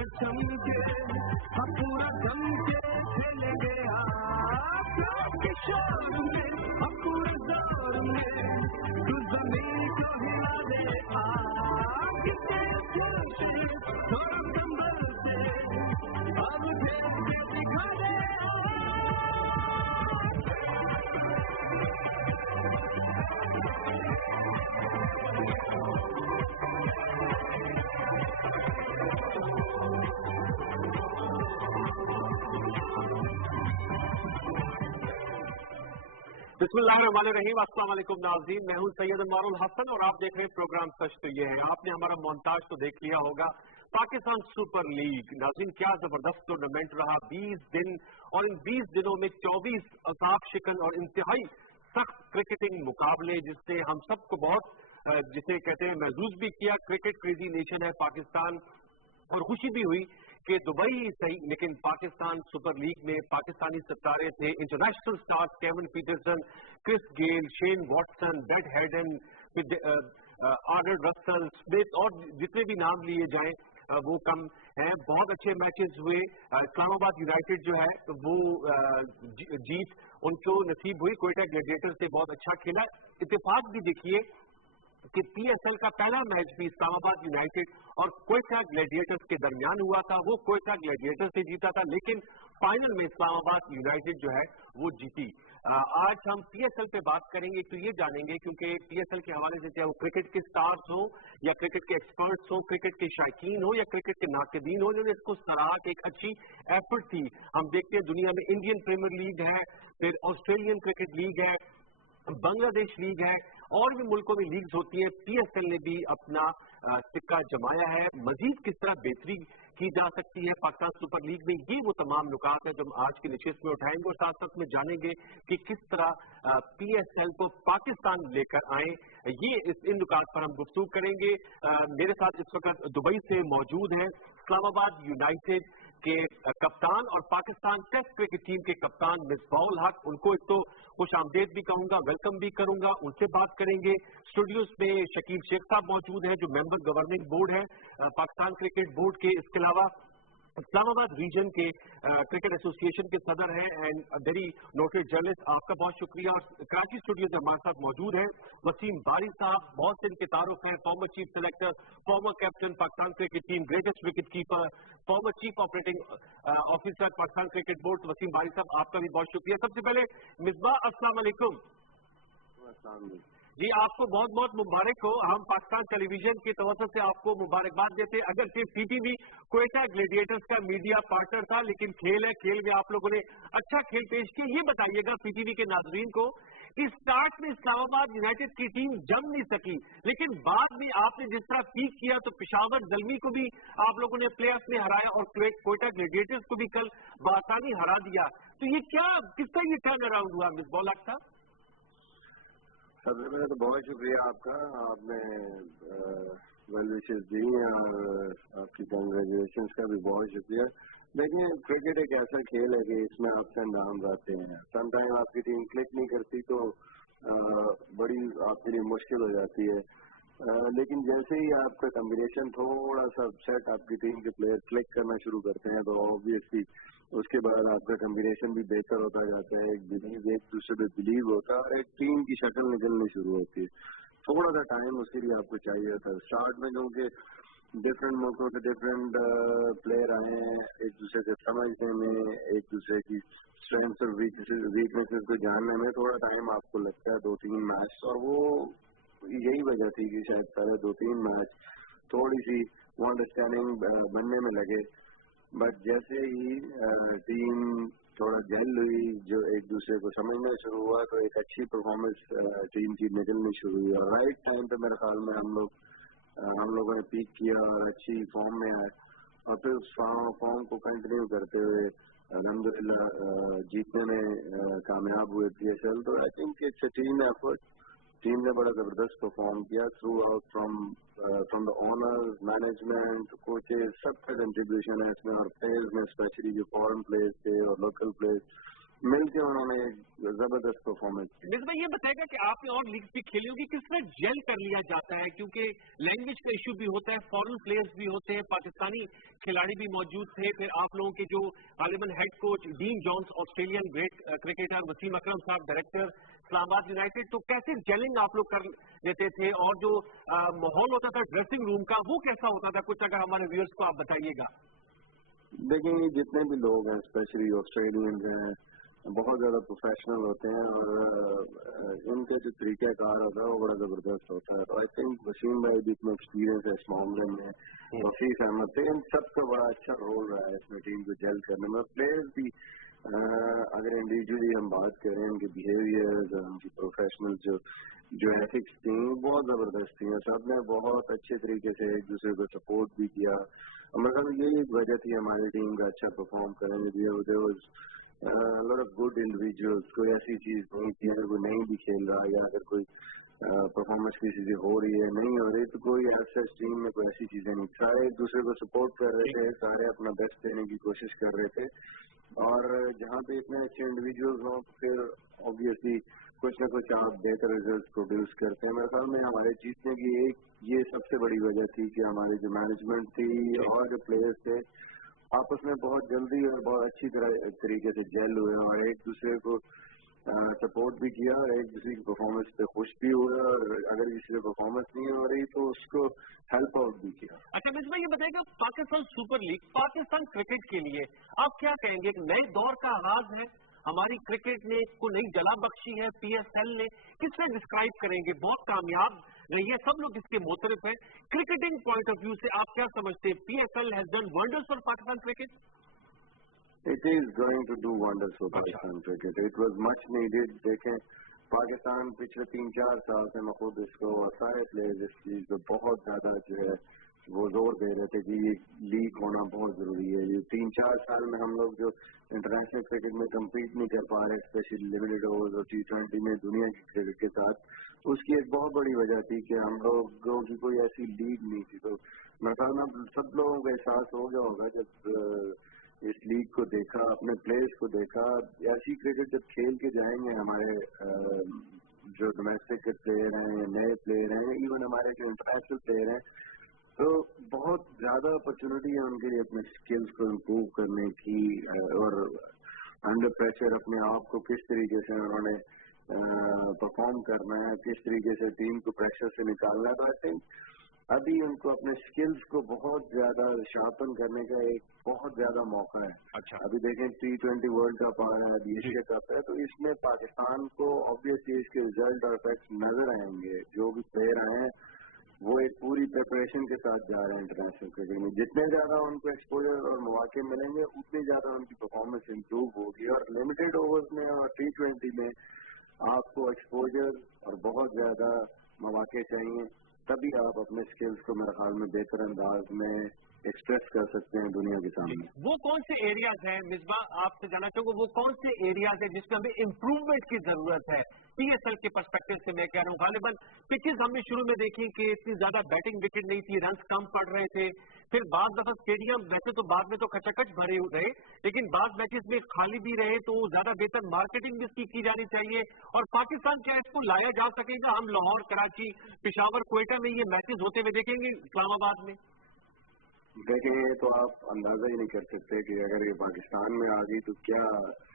परचम के हम पूरा दम के खेलेंगे आपके शोर में हम पूरे दौर में तू जमीन को हिला दे कितने थोड़ा संभल से अब खेल के दिखा दे बिस्मिल्लाहिर्रहमानिर्रहीम। अस्सलाम वालेकुम नाज़रीन, मैं हूं सैयद अनवारुल हसन और आप देख रहे हैं प्रोग्राम सच तो ये है। आपने हमारा मोन्टाज तो देख लिया होगा। पाकिस्तान सुपर लीग नाज़रीन क्या जबरदस्त टूर्नामेंट रहा। 20 दिन और इन 20 दिनों में 24 असाब शिकन और इंतहाई सख्त क्रिकेटिंग मुकाबले जिससे हम सबको बहुत जिसे कहते हैं महसूस भी किया। क्रिकेट क्रेजी नेशन है पाकिस्तान और खुशी भी हुई कि दुबई सही लेकिन पाकिस्तान सुपर लीग में पाकिस्तानी सितारे थे। International stars Kevin Pietersen, Chris Gayle, Shane Watson, Brett Hayden, Arnold Russell, Smith और जितने भी नाम लिए जाएं वो कम हैं। बहुत अच्छे मैचेस हुए। इस्लामाबाद यूनाइटेड जो है वो जीत उनको नसीब हुई। कोयटा ग्लैडिएटर्स से बहुत अच्छा खेला। इत्तेफाक भी देखिए कि पीएसएल का पहला मैच भी इस्लामाबाद यूनाइटेड और कोयटा ग्लैडिएटर्स के दरमियान हुआ था। वो कोयटा ग्लैडिएटर्स से जीता था लेकिन फाइनल में इस्लामाबाद यूनाइटेड जो है वो जीती। आज हम पीएसएल पे बात करेंगे तो ये जानेंगे क्योंकि पीएसएल के हवाले से चाहे वो क्रिकेट के स्टार्स हो या क्रिकेट के एक्सपर्ट्स हो, क्रिकेट के शायकीन हो या क्रिकेट के नाक़दीन हो, उन्होंने इसको सराहा कि एक अच्छी एफर्ट थी। हम देखते हैं दुनिया में इंडियन प्रीमियर लीग है, फिर ऑस्ट्रेलियन क्रिकेट लीग है, बांग्लादेश लीग है और भी मुल्कों में लीग्स होती हैं। पीएसएल ने भी अपना सिक्का जमाया है। मजीद किस तरह बेहतरी की जा सकती है पाकिस्तान सुपर लीग में, ये वो तमाम नुकात है जो हम आज की नशिस्त में उठाएंगे और साथ साथ में जानेंगे कि किस तरह पीएसएल को पाकिस्तान लेकर आए। इन नुकात पर हम गुफ्तगू करेंगे। मेरे साथ इस वक्त दुबई से मौजूद हैं इस्लामाबाद यूनाइटेड के कप्तान और पाकिस्तान टेस्ट क्रिकेट टीम के कप्तान मिसबाहुल हक। उनको एक तो खुश आमदेद भी कहूंगा, वेलकम भी करूंगा, उनसे बात करेंगे। स्टूडियोज में शकील शेख साहब मौजूद हैं जो मेंबर गवर्निंग बोर्ड है पाकिस्तान क्रिकेट बोर्ड के। इसके अलावा इस्लामाबाद रीजन के क्रिकेट एसोसिएशन के सदर हैं एंड वेरी नोटेड जर्नलिस्ट, आपका बहुत शुक्रिया। और कराची स्टूडियो से हमारे साथ मौजूद हैं वसीम बारी साहब, बहुत से इनके तारुफ हैं, former chief selector, former captain Pakistan cricket team, greatest wicket keeper, former chief operating officer Pakistan cricket board. Wasim Bari साहब आपका भी बहुत शुक्रिया। सबसे पहले मिसबाह, अस्सलाम वालेकुम। जी आपको बहुत बहुत मुबारक हो। हम पाकिस्तान टेलीविजन की तवज्जो से आपको मुबारकबाद देते हैं। अगर सिर्फ टीटीवी कोयटा ग्लैडिएटर्स का मीडिया पार्टनर था लेकिन खेल है, खेल में आप लोगों ने अच्छा खेल पेश किया। ये बताइएगा पीटीवी के नाजरीन को कि स्टार्ट में इस्लामाबाद यूनाइटेड की टीम जम नहीं सकी लेकिन बाद में आपने जिस तरह पीक किया तो पेशावर ज़ल्मी को भी आप लोगों ने प्ले ऑफ में हराया और कोयटा ग्लैडिएटर्स को भी कल बआसानी हरा दिया। तो ये क्या किसका ये टर्न अराउंड हुआ मिसबाहुल हक साहब? सबसे पहले तो बहुत शुक्रिया आपका, आपने वेल विशेस दी और आपकी कंग्रेचुलेशन का भी बहुत शुक्रिया। देखिए क्रिकेट एक ऐसा खेल है कि इसमें अप्स एंड डाउन आते हैं। समटाइम आपकी टीम क्लिक नहीं करती तो बड़ी आपके लिए मुश्किल हो जाती है, लेकिन जैसे ही आपका कॉम्बिनेशन थोड़ा सा अपसेट आपकी टीम के प्लेयर क्लिक करना शुरू करते हैं तो ऑब्वियसली उसके बाद आपका कॉम्बिनेशन भी बेहतर होता जाता है। एक दूसरे पे बिलीव होता है और एक टीम की शक्ल निकलनी शुरू होती है। थोड़ा सा टाइम उसके लिए आपको चाहिए था स्टार्ट में, क्योंकि डिफरेंट मुल्कों के डिफरेंट प्लेयर आए हैं, एक दूसरे के समझने में, एक दूसरे की स्ट्रेंथ्स और वीकनेसेस को जानने में थोड़ा टाइम आपको लगता है, 2-3 मैच। और वो यही वजह थी कि शायद पहले 2-3 मैच थोड़ी सी अंडरस्टैंडिंग बनने में लगे, बट जैसे ही टीम थोड़ा जल हुई, जो एक दूसरे को समझना शुरू हुआ तो एक अच्छी परफॉर्मेंस टीम की निकलनी शुरू हुई। और राइट टाइम पे मेरे ख्याल में हम लोगों ने पीक किया और अच्छी फॉर्म में आए और फिर उस फॉर्म को कंटिन्यू करते हुए अल्हम्दुलिल्लाह जीतने में कामयाब हुए पीएसएल। तो I think it's a team effort. Team ने बड़ा जबरदस्त परफॉर्म किया through out, from the owners, management, coaches, सबका कंट्रीब्यूशन है इसमें और प्लेयर्स में स्पेशली जो फॉरेन प्लेयर्स थे और लोकल प्लेयर्स मिल के उन्होंने एक जबरदस्त परफॉर्मेंस की। मिस भाई ये बताएगा कि आपने और लीग्स भी खेली होगी, किस तरह जेल कर लिया जाता है, क्योंकि लैंग्वेज का इशू भी होता है, फॉरेन प्लेयर्स भी होते हैं, पाकिस्तानी खिलाड़ी भी मौजूद थे, फिर आप लोगों के जो गालिबन head coach Dean Jones, Australian great cricketer, Wasim Akram साहब डायरेक्टर इस्लामाबाद यूनाइटेड, तो कैसे जेलिंग आप लोग कर लेते थे, और जो माहौल होता था ड्रेसिंग रूम का वो कैसा होता था, कुछ अगर हमारे व्यूअर्स को आप बताइएगा। देखिए जितने भी लोग हैं स्पेशली ऑस्ट्रेलियंस हैं बहुत ज्यादा प्रोफेशनल होते हैं, और इनका जो तरीकाकार होता है वो बड़ा जबरदस्त होता है। आई थिंक वसीम भाई भी इतना एक्सपीरियंस है इस मामले में, रफीक अहमद थे, इन सबका बड़ा अच्छा रोल रहा है इसमें टीम को जेल करने में। प्लेयर्स भी अगर इंडिविजुअली हम बात करें उनके बिहेवियर, उनकी प्रोफेशनल जो एथिक्स थी बहुत जबरदस्त थी, सबने बहुत अच्छे तरीके से एक दूसरे को सपोर्ट भी किया। मतलब यही एक वजह थी हमारी टीम का अच्छा परफॉर्म करने की। लॉट ऑफ गुड इंडिविजुअल्स, कोई ऐसी चीज नहीं थी अगर कोई नहीं भी खेल रहा या अगर कोई परफॉर्मेंस किसी से हो रही है नहीं हो रही तो कोई ऐसा टीम में कोई ऐसी चीजें नहीं, सारे एक दूसरे को सपोर्ट कर रहे थे, सारे अपना बेस्ट देने की कोशिश कर रहे थे। और जहाँ पे इतने अच्छे इंडिविजुअल्स हों तो फिर ऑब्वियसली कुछ ना कुछ आप बेहतर रिजल्ट प्रोड्यूस करते हैं। मेरे ख्याल में हमारे जीतने की एक ये सबसे बड़ी वजह थी कि हमारी जो मैनेजमेंट थी और जो प्लेयर्स थे आपस में बहुत जल्दी और बहुत अच्छी तरीके से जेल हुए और एक दूसरे को सपोर्ट भी किया और एक दूसरे की परफॉर्मेंस पे खुश भी हुए, और अगर किसी से परफॉर्मेंस नहीं हो रही तो उसको हेल्प आउट भी किया। अच्छा मिस भाई ये बताइएगा, Pakistan super league Pakistan cricket के लिए आप क्या कहेंगे? एक नए दौर का आगाज है, हमारी क्रिकेट ने को नई जला बख्शी है, पीएसएल ने, किस तरह डिस्क्राइब करेंगे? बहुत कामयाब रही है, सब लोग इसके मोतरफ है। क्रिकेटिंग पॉइंट ऑफ व्यू से आप क्या समझते हैं? PSL has done wonders for Pakistan cricket. It is going to do wonders for Pakistan cricket. It was much needed. देखें पाकिस्तान पिछले 3-4 साल से मैं खुद इसको और सारे प्लेयर्स इस चीज पे बहुत ज्यादा जो है वो जोर दे रहे थे कि ये लीग होना बहुत जरूरी है। ये 3-4 साल में हम लोग जो इंटरनेशनल क्रिकेट में कम्पीट नहीं कर पा रहे, स्पेशली लिमिटेड ओवर्स और T20 में दुनिया की क्रिकेट के साथ, उसकी एक बहुत बड़ी वजह थी कि हम लोगों की कोई ऐसी लीग नहीं थी। तो मेरे ख्याल में सब लोगों को एहसास हो गया होगा जब इस लीग को देखा, अपने प्लेयर्स को देखा, ऐसी क्रिकेट जब खेल के जाएंगे हमारे जो डोमेस्टिक प्लेयर हैं, नए प्लेयर हैं, इवन हमारे जो इंटरनेशनल प्लेयर हैं, तो बहुत ज्यादा अपॉर्चुनिटी है उनके लिए अपने स्किल्स को इम्प्रूव करने की और अंडर प्रेशर अपने आप को किस तरीके से उन्होंने परफॉर्म करना है, किस तरीके से टीम को प्रेशर से निकालना है। तो आई थिंक अभी उनको अपने स्किल्स को बहुत ज्यादा शार्पन करने का एक बहुत ज्यादा मौका है। अच्छा अभी देखें T20 वर्ल्ड कप आ रहा है, अभी एशिया कप है, तो इसमें पाकिस्तान को ऑब्वियसली इसके रिजल्ट और इफेक्ट नजर आएंगे। जो भी प्लेयर आए हैं वो एक पूरी प्रिपरेशन के साथ जा रहे हैं इंटरनेशनल क्रिकेट में। जितने ज्यादा उनको एक्सपोजर और मौके मिलेंगे उतनी ज्यादा उनकी परफॉर्मेंस इम्प्रूव होगी। और लिमिटेड ओवर्स में और T20 में आपको एक्सपोजर और बहुत ज्यादा मौके चाहिए, तभी आप अपने स्किल्स को मेरे ख्याल में बेहतर अंदाज में एक्सप्रेस कर सकते हैं दुनिया के सामने। वो कौन से एरियाज हैं मिसबाह, आपसे जानना चाहूंगा, वो कौन से एरियाज हैं जिसमें हमें इम्प्रूवमेंट की जरूरत है? पीएसएल के पर्सपेक्टिव से मैं कह रहा हूँ, गालिबन पिचेस हमने शुरू में देखी कि इतनी ज्यादा बैटिंग विकेट नहीं थी, रन कम पड़ रहे थे, फिर बाद दफा स्टेडियम वैसे तो बाद में तो खचाखच भरे रहे, लेकिन बाद मैचेस में खाली भी रहे, तो ज्यादा बेहतर मार्केटिंग भी इसकी की जानी चाहिए। और पाकिस्तान क्या इसको लाया जा सकेगा? हम लाहौर, कराची, पिशावर, क्वेटा में ये मैचेस होते हुए देखेंगे, इस्लामाबाद में? देखिए ये तो आप अंदाजा ही नहीं कर सकते कि अगर ये पाकिस्तान में आ गई तो क्या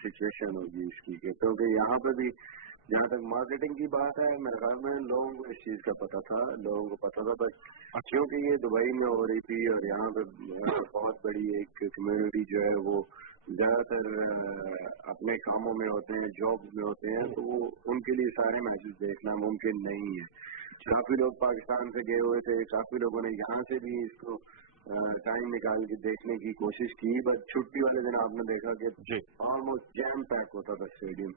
सिचुएशन होगी इसकी, क्योंकि यहाँ पे भी जहाँ तक मार्केटिंग की बात है मेरे ख्याल में लोगों को इस चीज का पता था, बस क्योंकि ये दुबई में हो रही थी और यहाँ पे बहुत बड़ी एक कम्युनिटी जो है वो ज्यादातर अपने कामों में होते हैं, जॉब्स में होते हैं, तो वो उनके लिए सारे मैचेस देखना मुमकिन नहीं है। काफी लोग पाकिस्तान से गए हुए थे, काफी लोगों ने यहाँ से भी इसको टाइम निकाल के देखने की कोशिश की, बट छुट्टी वाले दिन आपने देखा कि ऑलमोस्ट जैम पैक होता था स्टेडियम।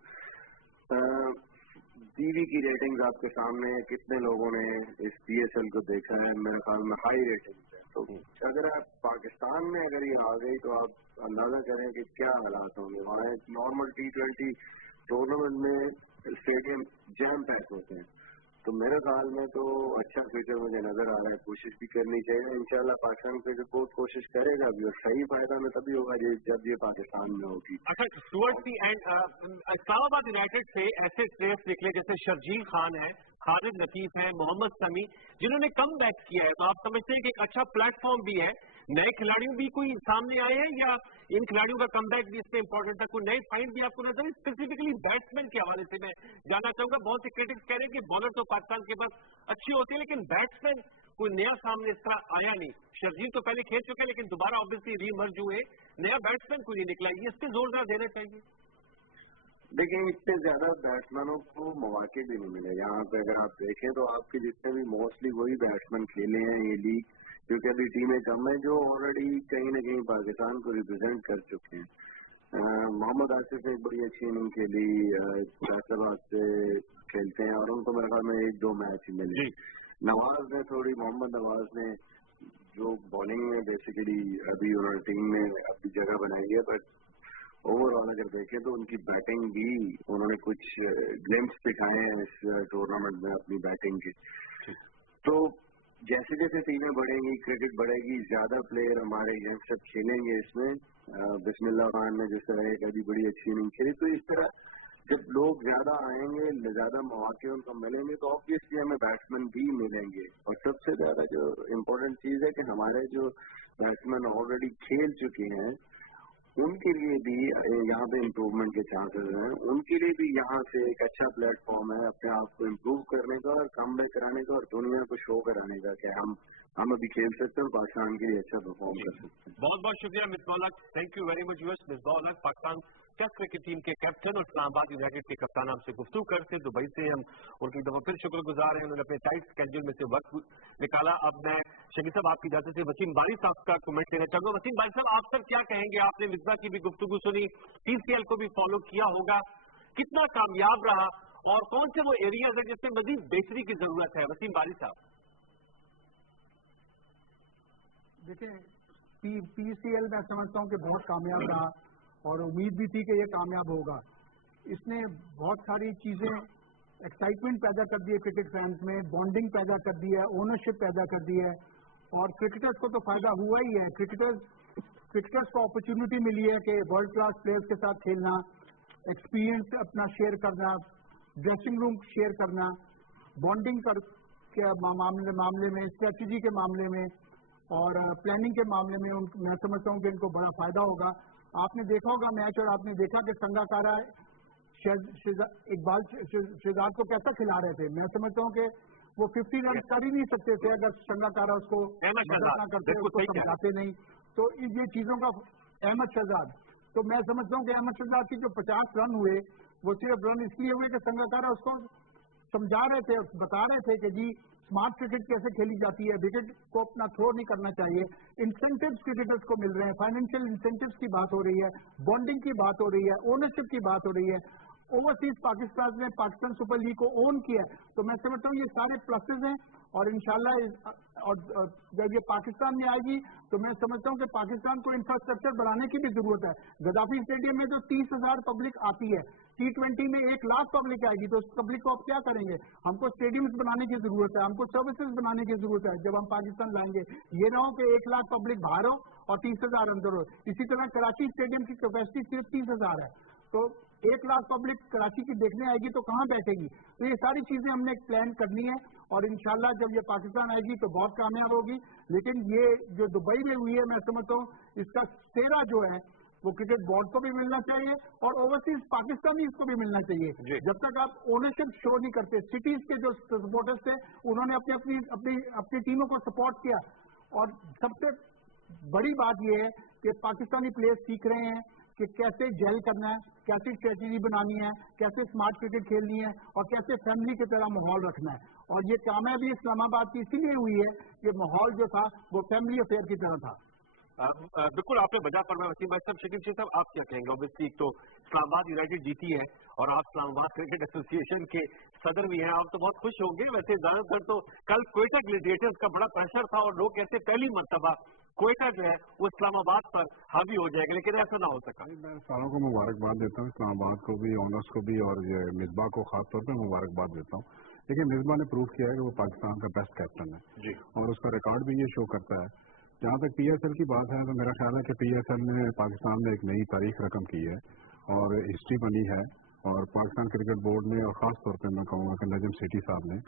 टीवी की रेटिंग्स आपके सामने, कितने लोगों ने इस पीएसएल को देखा है, मेरे ख्याल में हाई रेटिंग्स है। तो अगर आप पाकिस्तान में अगर ये आ गई तो आप अंदाजा करें कि क्या हालात होंगे। वहाँ नॉर्मल T20 टूर्नामेंट में स्टेडियम जैम पैक होते हैं, तो मेरे ख्याल में तो अच्छा फ्यूचर मुझे नजर आ रहा है, कोशिश भी करनी चाहिए। इंशाल्लाह पाकिस्तान क्रिकेट बोर्ड कोशिश करेगा भी, और सही फायदा में तभी होगा जब ये पाकिस्तान में होगी। अच्छा, towards the and Islamabad United से ऐसे प्लेयर्स निकले जैसे शर्जील खान है, खालिद लतीफ है, मोहम्मद समी, जिन्होंने कम बैक किया है, तो आप समझते हैं कि एक अच्छा प्लेटफॉर्म भी है, नए खिलाड़ियों भी कोई सामने आए हैं, या इन खिलाड़ियों का कमबैक भी इसमें इंपॉर्टेंट है? कोई नए फाइंड भी आपको नजर? स्पेसिफिकली बैट्समैन के हवाले से मैं जानना चाहूंगा। बहुत से क्रिटिक्स कह रहे हैं कि बॉलर तो पाकिस्तान के पास अच्छी होती है, लेकिन बैट्समैन कोई नया सामने इस तरह आया नहीं। शर्जील तो पहले खेल चुके हैं, लेकिन दोबारा ऑब्वियसली रीमर्ज हुए, नया बैट्समैन कोई नहीं निकला, इस पे जोर देना चाहिए। लेकिन इतने ज्यादा बैट्समैनों को मौके भी नहीं मिले यहाँ पे। अगर आप देखें तो आपके जितने भी मोस्टली वही बैट्समैन खेले हैं ये लीग, क्योंकि अभी टीमें कम है जो ऑलरेडी कहीं ना कहीं पाकिस्तान को रिप्रेजेंट कर चुके हैं। मोहम्मद आसिफ ने एक बड़ी अच्छी इनिंग खेली, फैसलाबाद से खेलते हैं और उनको मेरे ख्याल में 1-2 मैच ही मिले। नवाज ने थोड़ी, मोहम्मद नवाज ने जो बॉलिंग में बेसिकली अभी उन्होंने टीम में अपनी जगह बनाई है, बट ओवरऑल अगर देखें तो उनकी बैटिंग भी, उन्होंने कुछ ग्लिम्स दिखाए हैं इस टूर्नामेंट में अपनी बैटिंग के। तो जैसे जैसे टीमें बढ़ेंगी, क्रिकेट बढ़ेगी, ज्यादा प्लेयर हमारे यंगस्टर खेलेंगे इसमें। बिस्मिल्लाह खान ने जिस तरह एक अभी बड़ी अच्छी इनिंग खेली, तो इस तरह जब लोग ज्यादा आएंगे, ज्यादा मौके उनको मिलेंगे, तो ऑब्वियसली हमें बैट्समैन भी मिलेंगे। और सबसे ज्यादा जो इम्पोर्टेंट चीज है कि हमारे जो बैट्समैन ऑलरेडी खेल चुके हैं उनके लिए भी यहाँ पे इम्प्रूवमेंट के चांसेस हैं, उनके लिए भी यहाँ से एक अच्छा प्लेटफॉर्म है अपने आप को इम्प्रूव करने का और कमबैक कराने का और दुनिया को शो कराने का कि हम अभी खेल सकते हैं, पाकिस्तान के लिए अच्छा परफॉर्म कर सकते हैं। बहुत बहुत शुक्रिया Misbah ul Haq, thank you very much us. Misbah ul Haq Pakistan test cricket team के कैप्टन और इस्लामाबाद यूनाइटेड के कप्तान हमसे गुफ्तगू करते दुबई से। हम उनकी दफा फिर शुक्रगुजार हैं, उन्होंने अपने टाइट स्केड्यूल में से वक्त निकाला। अब मैं शकील साहब आपकी इजाजत से वसीम बारी साहब का कमेंट लेना चाहूंगा। वसीम बारी साहब, आप सर क्या कहेंगे? आपने मिसबाह की भी गुफ्तगू सुनी, टीसीएल को भी फॉलो किया होगा, कितना कामयाब रहा और कौन से वो एरियाज है जिसमें मजीद बेहतरी की जरूरत है? वसीम बारी साहब। देखिए, पीसीएल मैं समझता हूँ कि बहुत कामयाब रहा और उम्मीद भी थी कि ये कामयाब होगा। इसने बहुत सारी चीजें, एक्साइटमेंट पैदा कर दी है क्रिकेट फैंस में, बॉन्डिंग पैदा कर दी है, ओनरशिप पैदा कर दी है और क्रिकेटर्स को तो फायदा हुआ ही है। क्रिकेटर्स को अपॉर्चुनिटी मिली है कि वर्ल्ड क्लास प्लेयर्स के साथ खेलना, एक्सपीरियंस अपना शेयर करना, ड्रेसिंग रूम शेयर करना, बॉन्डिंग के मामले में, स्ट्रेटजी के मामले में और प्लानिंग के मामले में मैं समझता हूँ कि इनको बड़ा फायदा होगा। आपने देखा होगा मैच और आपने देखा कि संगाकारा इकबाल शहजाद को कैसा खिला रहे थे। मैं समझता हूँ कि वो 50 रन कर ही नहीं सकते थे अगर संगाकारा उसको मदद ना करते, उसको समझाते नहीं। तो ये चीजों का अहमद शहजाद, तो मैं समझता हूँ कि अहमद शहजाद की जो 50 रन हुए वो सिर्फ रन इसलिए हुए कि संगाकारा उसको समझा रहे थे, बता रहे थे कि जी स्मार्ट क्रिकेट कैसे खेली जाती है, विकेट को अपना थ्रो नहीं करना चाहिए। इंसेंटिव्स क्रिकेटर्स को मिल रहे हैं, फाइनेंशियल इंसेंटिव्स की बात हो रही है, बॉन्डिंग की बात हो रही है, ओनरशिप की बात हो रही है। ओवरसीज पाकिस्तान ने पाकिस्तान सुपर लीग को ओन किया है, तो मैं समझता हूँ ये सारे प्लसेज हैं और इंशाल्लाह और जब ये पाकिस्तान में आएगी तो मैं समझता हूँ कि पाकिस्तान को इंफ्रास्ट्रक्चर बनाने की भी जरूरत है। गद्दाफी स्टेडियम में जो 30,000 पब्लिक आती है, T20 में 1 लाख पब्लिक आएगी, तो उस पब्लिक को आप क्या करेंगे? हमको स्टेडियम्स बनाने की जरूरत है, हमको सर्विसेज बनाने की जरूरत है। जब हम पाकिस्तान लाएंगे ये ना हो कि 1 लाख पब्लिक बाहर हो और 30,000 अंदर हो। इसी तरह कराची स्टेडियम की कैपेसिटी सिर्फ 30,000 है, तो 1 लाख पब्लिक कराची की देखने आएगी तो कहाँ बैठेगी? तो ये सारी चीजें हमने प्लान करनी है और इंशाल्लाह जब ये पाकिस्तान आएगी तो बहुत कामयाब होगी। लेकिन ये जो दुबई में हुई है मैं समझता हूँ इसका सेरा जो है वो क्रिकेट बोर्ड को भी मिलना चाहिए और ओवरसीज पाकिस्तानी इसको भी मिलना चाहिए। जब तक आप ओनरशिप शो नहीं करते, सिटीज के जो सपोर्टर्स थे उन्होंने अपनी टीमों को सपोर्ट किया और सबसे बड़ी बात यह है कि पाकिस्तानी प्लेयर्स सीख रहे हैं कि कैसे जेल करना है, कैसे स्ट्रेटेजी बनानी है, कैसे स्मार्ट क्रिकेट खेलनी है और कैसे फैमिली की तरह माहौल रखना है। और ये कामयाबी इस्लामाबाद की इसीलिए हुई है कि माहौल जो था वो फैमिली अफेयर की तरह था। बिल्कुल आपने बजा फरमाया वसीम भाई साहब। शकील साहब आप क्या कहेंगे? ऑब्वियसली एक तो इस्लामाबाद यूनाइटेड जीती है और आप इस्लामाबाद क्रिकेट एसोसिएशन के सदर भी हैं, आप तो बहुत खुश होंगे। वैसे ज्यादातर तो कल क्वेटा ग्लैडिएटर्स का बड़ा प्रेशर था और लोग कहते पहली मर्तबा क्वेटा जो है वो इस्लामाबाद पर हावी हो जाएगा, लेकिन ऐसा ना हो सका। मैं सारों को मुबारकबाद देता हूँ, इस्लामाबाद को भी, ऑनर्स को भी और ये मिसबाह को खास तौर पर मुबारकबाद देता हूँ। देखिए मिसबा ने प्रूव किया है कि वो पाकिस्तान का बेस्ट कैप्टन है जी, और उसका रिकॉर्ड भी ये शो करता है। जहाँ तक PSL की बात है तो मेरा ख्याल है कि PSL ने पाकिस्तान में एक नई तारीख रकम की है और हिस्ट्री बनी है, और पाकिस्तान क्रिकेट बोर्ड ने, और ख़ास तौर पे मैं कहूँगा कि नजम सेठी साहब ने,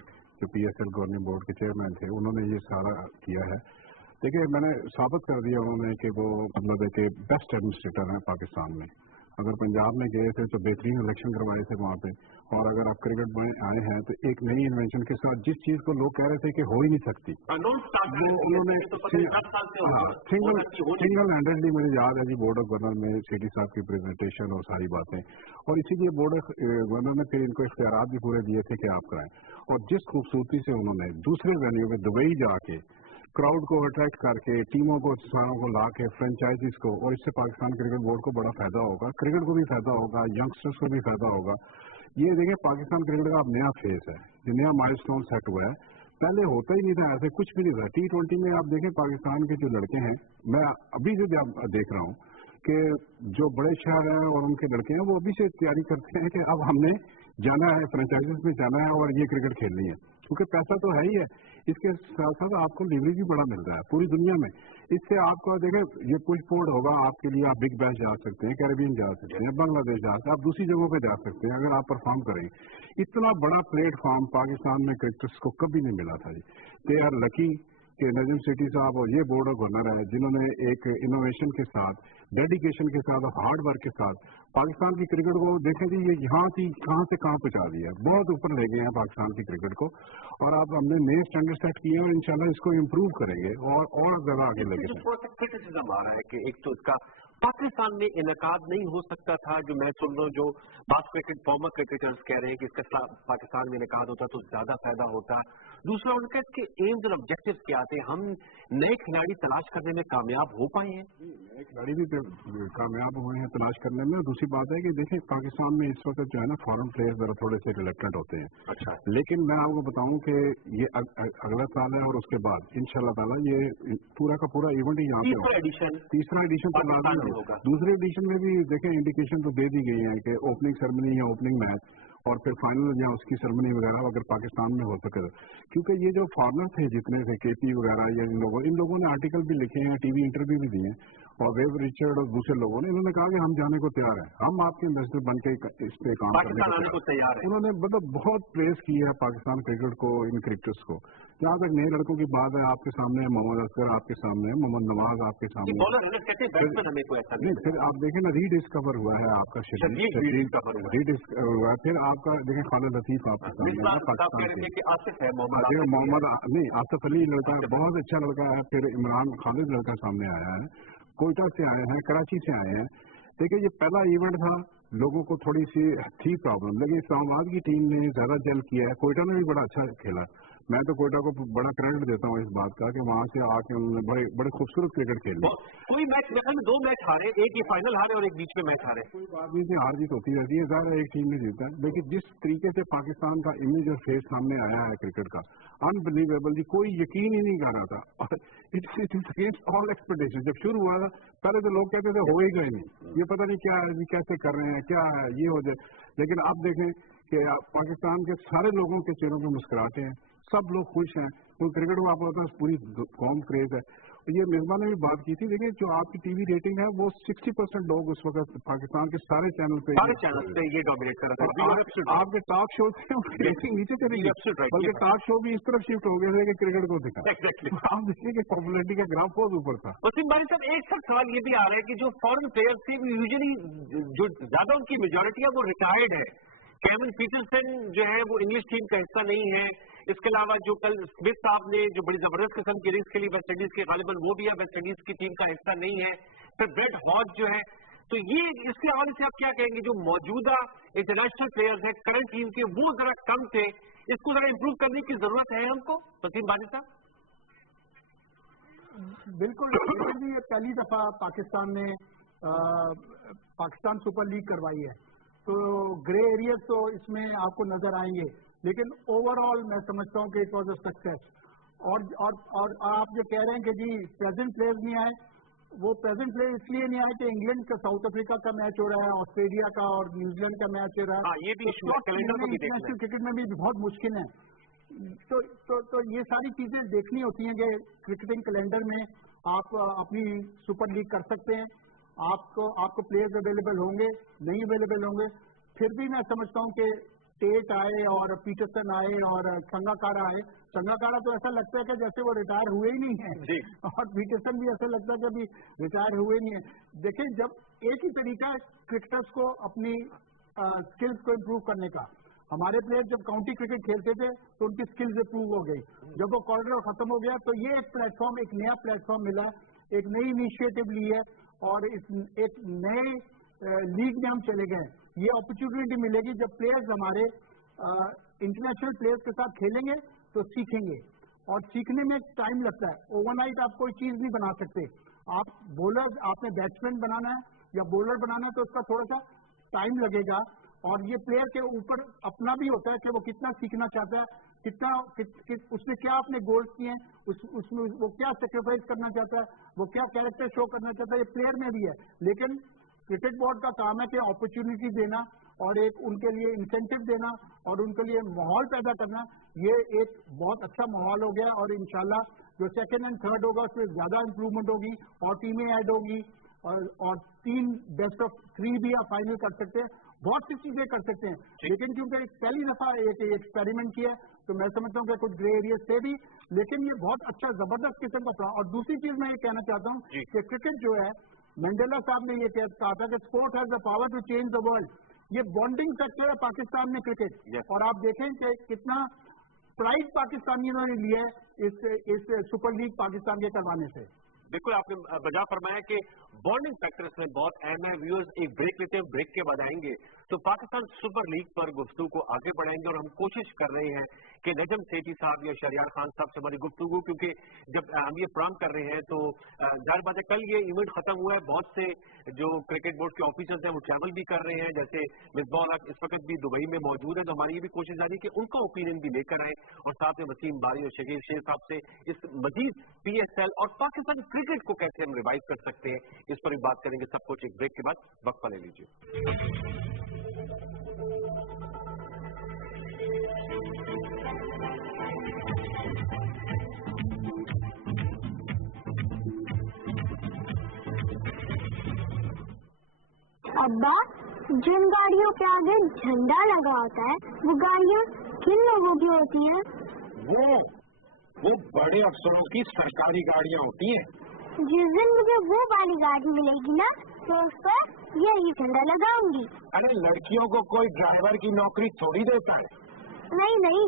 जो PSL गवर्निंग बोर्ड के चेयरमैन थे, उन्होंने ये सारा किया है। देखिए मैंने साबित कर दिया उन्होंने कि वो मतलब है कि बेस्ट एडमिनिस्ट्रेटर हैं पाकिस्तान में। अगर पंजाब में गए थे तो बेहतरीन इलेक्शन करवाए थे वहाँ पे, और अगर आप क्रिकेट में आए हैं तो एक नई इन्वेंशन के साथ जिस चीज़ को लोग कह रहे थे कि हो ही नहीं सकती, उन्होंने सिंगल हैंडेडली, मुझे याद है जी बोर्ड ऑफ गवर्नर में सेठी साहब की प्रेजेंटेशन और सारी बातें, और इसीलिए बोर्ड ऑफ गवर्नर ने फिर इनको इख्तियारात भी पूरे दिए थे कि आप कराएं। और जिस खूबसूरती से उन्होंने दूसरे वेन्यू में दुबई जाके क्राउड को अट्रैक्ट करके टीमों को सारों को ला के फ्रेंचाइजीज को, और इससे पाकिस्तान क्रिकेट बोर्ड को बड़ा फायदा होगा, क्रिकेट को भी फायदा होगा, यंगस्टर्स को भी फायदा होगा। ये देखिए पाकिस्तान क्रिकेट का अब नया फेज है, ये नया माइलस्टोन सेट हुआ है, पहले होता ही नहीं था, ऐसे कुछ भी नहीं था। T20 में आप देखें पाकिस्तान के जो लड़के हैं, मैं अभी से देख रहा हूँ कि जो बड़े शहर हैं और उनके लड़के हैं वो अभी से तैयारी करते हैं कि अब हमने जाना है, फ्रेंचाइजीज में जाना है और ये क्रिकेट खेलनी है, क्योंकि पैसा तो है ही है, इसके साथ साथ आपको लीवरेज भी बड़ा मिल रहा है पूरी दुनिया में। इससे आपको देखें ये पुश फोर्ड होगा आपके लिए, आप बिग बैश जा सकते हैं, कैरेबियन जा सकते हैं, बांग्लादेश जा सकते हैं, आप दूसरी जगहों पे जा सकते हैं अगर आप परफॉर्म करेंगे। इतना बड़ा प्लेटफॉर्म पाकिस्तान में क्रिकेटर्स को कभी नहीं मिला था जी। दे आर लकी कि नजम सेठी साहब और ये बोर्ड ऑफ गवर्नर है जिन्होंने एक इनोवेशन के साथ, डेडिकेशन के साथ, हार्ड वर्क के साथ पाकिस्तान की क्रिकेट को देखें जी, ये यहाँ से कहाँ पहुंचा दिया, बहुत ऊपर ले गए हैं पाकिस्तान की क्रिकेट को, और अब हमने नए स्टैंडर्ड सेट किए हैं, इंशाल्लाह इसको इम्प्रूव करेंगे और ज्यादा आगे लेके थोड़ा सा क्रिटिसिज्म आ रहा है कि एक तो इसका पाकिस्तान में इनकाद नहीं हो सकता था, जो मैं सुन रहा हूँ, जो बात क्रिकेट फॉर्मर क्रिकेटर्स कह रहे हैं कि इसका पाकिस्तान में इनकाद होता तो ज्यादा फायदा होता। दूसरा उनका इसके एम्स और ऑब्जेक्टिव्स क्या थे, हम नए खिलाड़ी तलाश करने में कामयाब हो पाए हैं? नए खिलाड़ी भी कामयाब हुए हैं तलाश करने में। दूसरी बात है कि देखिए पाकिस्तान में इस वक्त जो है ना फॉरेन प्लेयर्स जरा थोड़े से रिलेक्टेंट होते हैं। अच्छा, लेकिन मैं आपको बताऊं कि ये अगला साल है और उसके बाद इंशाल्लाह ताला ये पूरा का पूरा इवेंट ही यहाँ पे होगा। तीसरा एडिशन तो लाजमी होगा। दूसरे एडिशन में भी देखें इंडिकेशन तो दे दी गई है कि ओपनिंग सेरेमनी या ओपनिंग मैच और फिर फाइनल या उसकी सेरेमनी वगैरह अगर पाकिस्तान में हो सके, क्योंकि ये जो फॉरनर थे जितने थे KP वगैरह या इन लोगों ने आर्टिकल भी लिखे हैं, टीवी इंटरव्यू भी दिए, और वेव रिचर्ड और दूसरे लोगों ने, इन्होंने कहा कि हम जाने को तैयार हैं, हम आपके एम्बेसडर बन के इस पे काम करने को तैयार है। उन्होंने मतलब बहुत प्रेस की है पाकिस्तान क्रिकेट को, इन क्रिकेटर्स को। जहाँ तक नए लड़कों की बात है, आपके सामने मोहम्मद असगर आपके सामने, मोहम्मद नवाज आपके सामने, नहीं फिर आप देखें ना रीडिस्कवर हुआ है आपका रीडिस्कवर हुआ है, फिर आपका देखें खालिद लतीफ आपके सामने पाकिस्तान के, मोहम्मद नहीं आसिफ अली लड़का बहुत अच्छा लड़का है, फिर इमरान खालिद लड़का सामने आया है, कोयटा से आए हैं, कराची से आए हैं। देखिए ये पहला इवेंट था, लोगों को थोड़ी सी थी प्रॉब्लम, लेकिन इस्लामाबाद की टीम ने ज्यादा जल किया है, कोयटा ने भी बड़ा अच्छा खेला। मैं तो कोयटा को बड़ा क्रेडिट देता हूँ इस बात का कि वहां से आके उन्होंने बड़े खूबसूरत क्रिकेट खेली। कोई मैच में 2 मैच हारे, एक ही फाइनल हारे और एक बीच में मैच हारे। कोई बात नहीं, हार जीत होती रहती है, ज्यादा एक टीम ने जीता है, लेकिन जिस तरीके से पाकिस्तान का इमेज और फेस सामने आया है क्रिकेट का, अनबिलीवेबल जी, कोई यकीन ही नहीं कर रहा था, और इट्स अगेंस्ट ऑल एक्सपेक्टेशन। जब शुरू हुआ था पहले तो लोग कहते थे हो ही गए नहीं, ये पता नहीं क्या है, कैसे कर रहे हैं, क्या है ये हो जाए, लेकिन अब देखें कि पाकिस्तान के सारे लोगों के चेहरों पे मुस्कुराहटें हैं, सब लोग खुश हैं, तो क्रिकेट में आप होता है पूरी कौम क्रेज है। ये मिसबा ने भी बात की थी, देखिए जो आपकी टीवी रेटिंग है वो 60% लोग उस वक्त पाकिस्तान के सारे चैनल पे ये डोमिनेट कर रहा था। आपके टॉक शो थे रेटिंग नीचे चली गई, बल्कि टॉक शो भी इस तरफ शिफ्ट हो गए थे कि क्रिकेट को दिखा। आप देखिए कि पॉपुलरिटी का ग्राफ बहुत ऊपर था। वसीम भाई साहब, एक सब सवाल ये भी आ रहा है कि जो फॉरेन प्लेयर्स थे यूजुअली जो ज्यादा उनकी मेजोरिटी है वो रिटायर्ड है। केविन पीटरसन जो है वो इंग्लिश टीम का हिस्सा नहीं है। इसके अलावा जो कल स्मिथ साहब ने जो बड़ी जबरदस्त किस्म की इनिंग्स खेली वेस्ट इंडीज के, गालिबन वो भी है वेस्ट इंडीज की टीम का हिस्सा नहीं है। फिर ब्रेट हॉज जो है, तो ये इसके हवाले से आप क्या कहेंगे, जो मौजूदा इंटरनेशनल प्लेयर्स हैं करंट टीम के वो जरा कम थे, इसको जरा इंप्रूव करने की जरूरत है हमको? वसीम बानी साहब। बिल्कुल, ये पहली दफा पाकिस्तान ने पाकिस्तान सुपर लीग करवाई है, तो ग्रे एरियाज तो इसमें आपको नजर आएंगे, लेकिन ओवरऑल मैं समझता हूं कि इट वॉज अ सक्सेस। और आप जो कह रहे हैं कि जी प्रेजेंट प्लेयर्स नहीं आए, वो प्रेजेंट प्लेयर इसलिए नहीं आए कि इंग्लैंड का साउथ अफ्रीका का मैच हो रहा है, ऑस्ट्रेलिया का और न्यूजीलैंड का मैच हो रहा है, ये भी इंटरनेशनल क्रिकेट में भी बहुत मुश्किल है। तो ये सारी चीजें देखनी होती हैं कि क्रिकेटिंग कैलेंडर में आप अपनी सुपर लीग कर सकते हैं, आपको प्लेयर्स अवेलेबल होंगे, नहीं अवेलेबल होंगे, फिर भी मैं समझता हूं कि टेट आए और पीटरसन आए और संगाकारा आए। संगाकारा तो ऐसा लगता है कि जैसे वो रिटायर हुए ही नहीं है, और पीटरसन भी ऐसा लगता है कि अभी रिटायर हुए नहीं है। देखिए, जब एक ही तरीका है क्रिकेटर्स को अपनी स्किल्स को इम्प्रूव करने का। हमारे प्लेयर जब काउंटी क्रिकेट खेलते थे तो उनकी स्किल्स इम्प्रूव हो गई, जब वो कॉरिडोर खत्म हो गया तो ये एक प्लेटफॉर्म, एक नया प्लेटफॉर्म मिला, एक नई इनिशिएटिव ली है और एक नए लीग में हम चले गए। ये अपॉर्चुनिटी मिलेगी जब प्लेयर्स हमारे इंटरनेशनल प्लेयर्स के साथ खेलेंगे तो सीखेंगे, और सीखने में टाइम लगता है। ओवरनाइट आप कोई चीज नहीं बना सकते। आप बॉलर, आपने बैट्समैन बनाना है या बॉलर बनाना है तो उसका थोड़ा सा टाइम लगेगा, और ये प्लेयर के ऊपर अपना भी होता है कि वो कितना सीखना चाहता है, उसने क्या अपने गोल्स किए हैं, उसमें वो क्या सेक्रीफाइस करना चाहता है, वो क्या कैरेक्टर शो करना चाहता है, ये प्लेयर में भी है। लेकिन क्रिकेट बोर्ड का काम है कि अपॉर्चुनिटी देना और एक उनके लिए इंसेंटिव देना और उनके लिए माहौल पैदा करना। ये एक बहुत अच्छा माहौल हो गया, और इंशाल्लाह जो सेकंड एंड थर्ड होगा उसमें ज्यादा इंप्रूवमेंट होगी और टीमें ऐड होगी, और 3 बेस्ट ऑफ 3 भी आप फाइनल कर सकते हैं, बहुत सी चीजें कर सकते हैं। लेकिन क्योंकि पहली दफा एक एक्सपेरिमेंट किया तो मैं समझता हूँ कि कुछ ग्रे एरिया से भी, लेकिन ये बहुत अच्छा जबरदस्त किस्म का। और दूसरी चीज मैं ये कहना चाहता हूँ कि क्रिकेट जो है, मंडेला साहब ने ये कहा था कि sport has the power to change the world. ये बॉन्डिंग फैक्टर है पाकिस्तान में क्रिकेट, और आप देखें कि कितना प्राइड पाकिस्तानियों ने लिया है इस सुपर लीग पाकिस्तान के करवाने से। बिल्कुल, आपने बजा फरमाया कि बॉन्डिंग फैक्टर इसमें बहुत अहम है। व्यूअर्स, एक ब्रेक लेते हैं, ब्रेक के बाद आएंगे तो पाकिस्तान सुपर लीग पर गुफ्तगू को आगे बढ़ाएंगे, और हम कोशिश कर रहे हैं कि नजम सेठी साहब या शहरियार खान साहब से हमारी गुफ्तगू, क्योंकि जब हम ये प्रोग्राम कर रहे हैं तो जाहिर बात है कल ये इवेंट खत्म हुआ है, बहुत से जो क्रिकेट बोर्ड के ऑफिसर्स हैं वो ट्रैवल भी कर रहे हैं, जैसे मिसबाह इस वक्त भी दुबई में मौजूद है, तो हमारी ये भी कोशिश जारी है कि उनका ओपिनियन भी लेकर आए, और साथ में वसीम बारी और शकील शेख साहब से इस मजीद PSL और पाकिस्तान क्रिकेट को कैसे हम रिवाइव कर सकते हैं इस पर भी बात करेंगे। सब कुछ एक ब्रेक के बाद, वक्फा ले लीजिए। अब्बा, जिन गाड़ियों के आगे झंडा लगा होता है वो गाड़ियाँ किन लोगों की होती हैं? वो बड़े अफसरों की सरकारी गाड़ियाँ होती हैं। जिस दिन मुझे वो वाली गाड़ी मिलेगी ना तो उस पर यही झंडा लगाऊंगी। अरे लड़कियों को कोई ड्राइवर की नौकरी थोड़ी देता है। नहीं,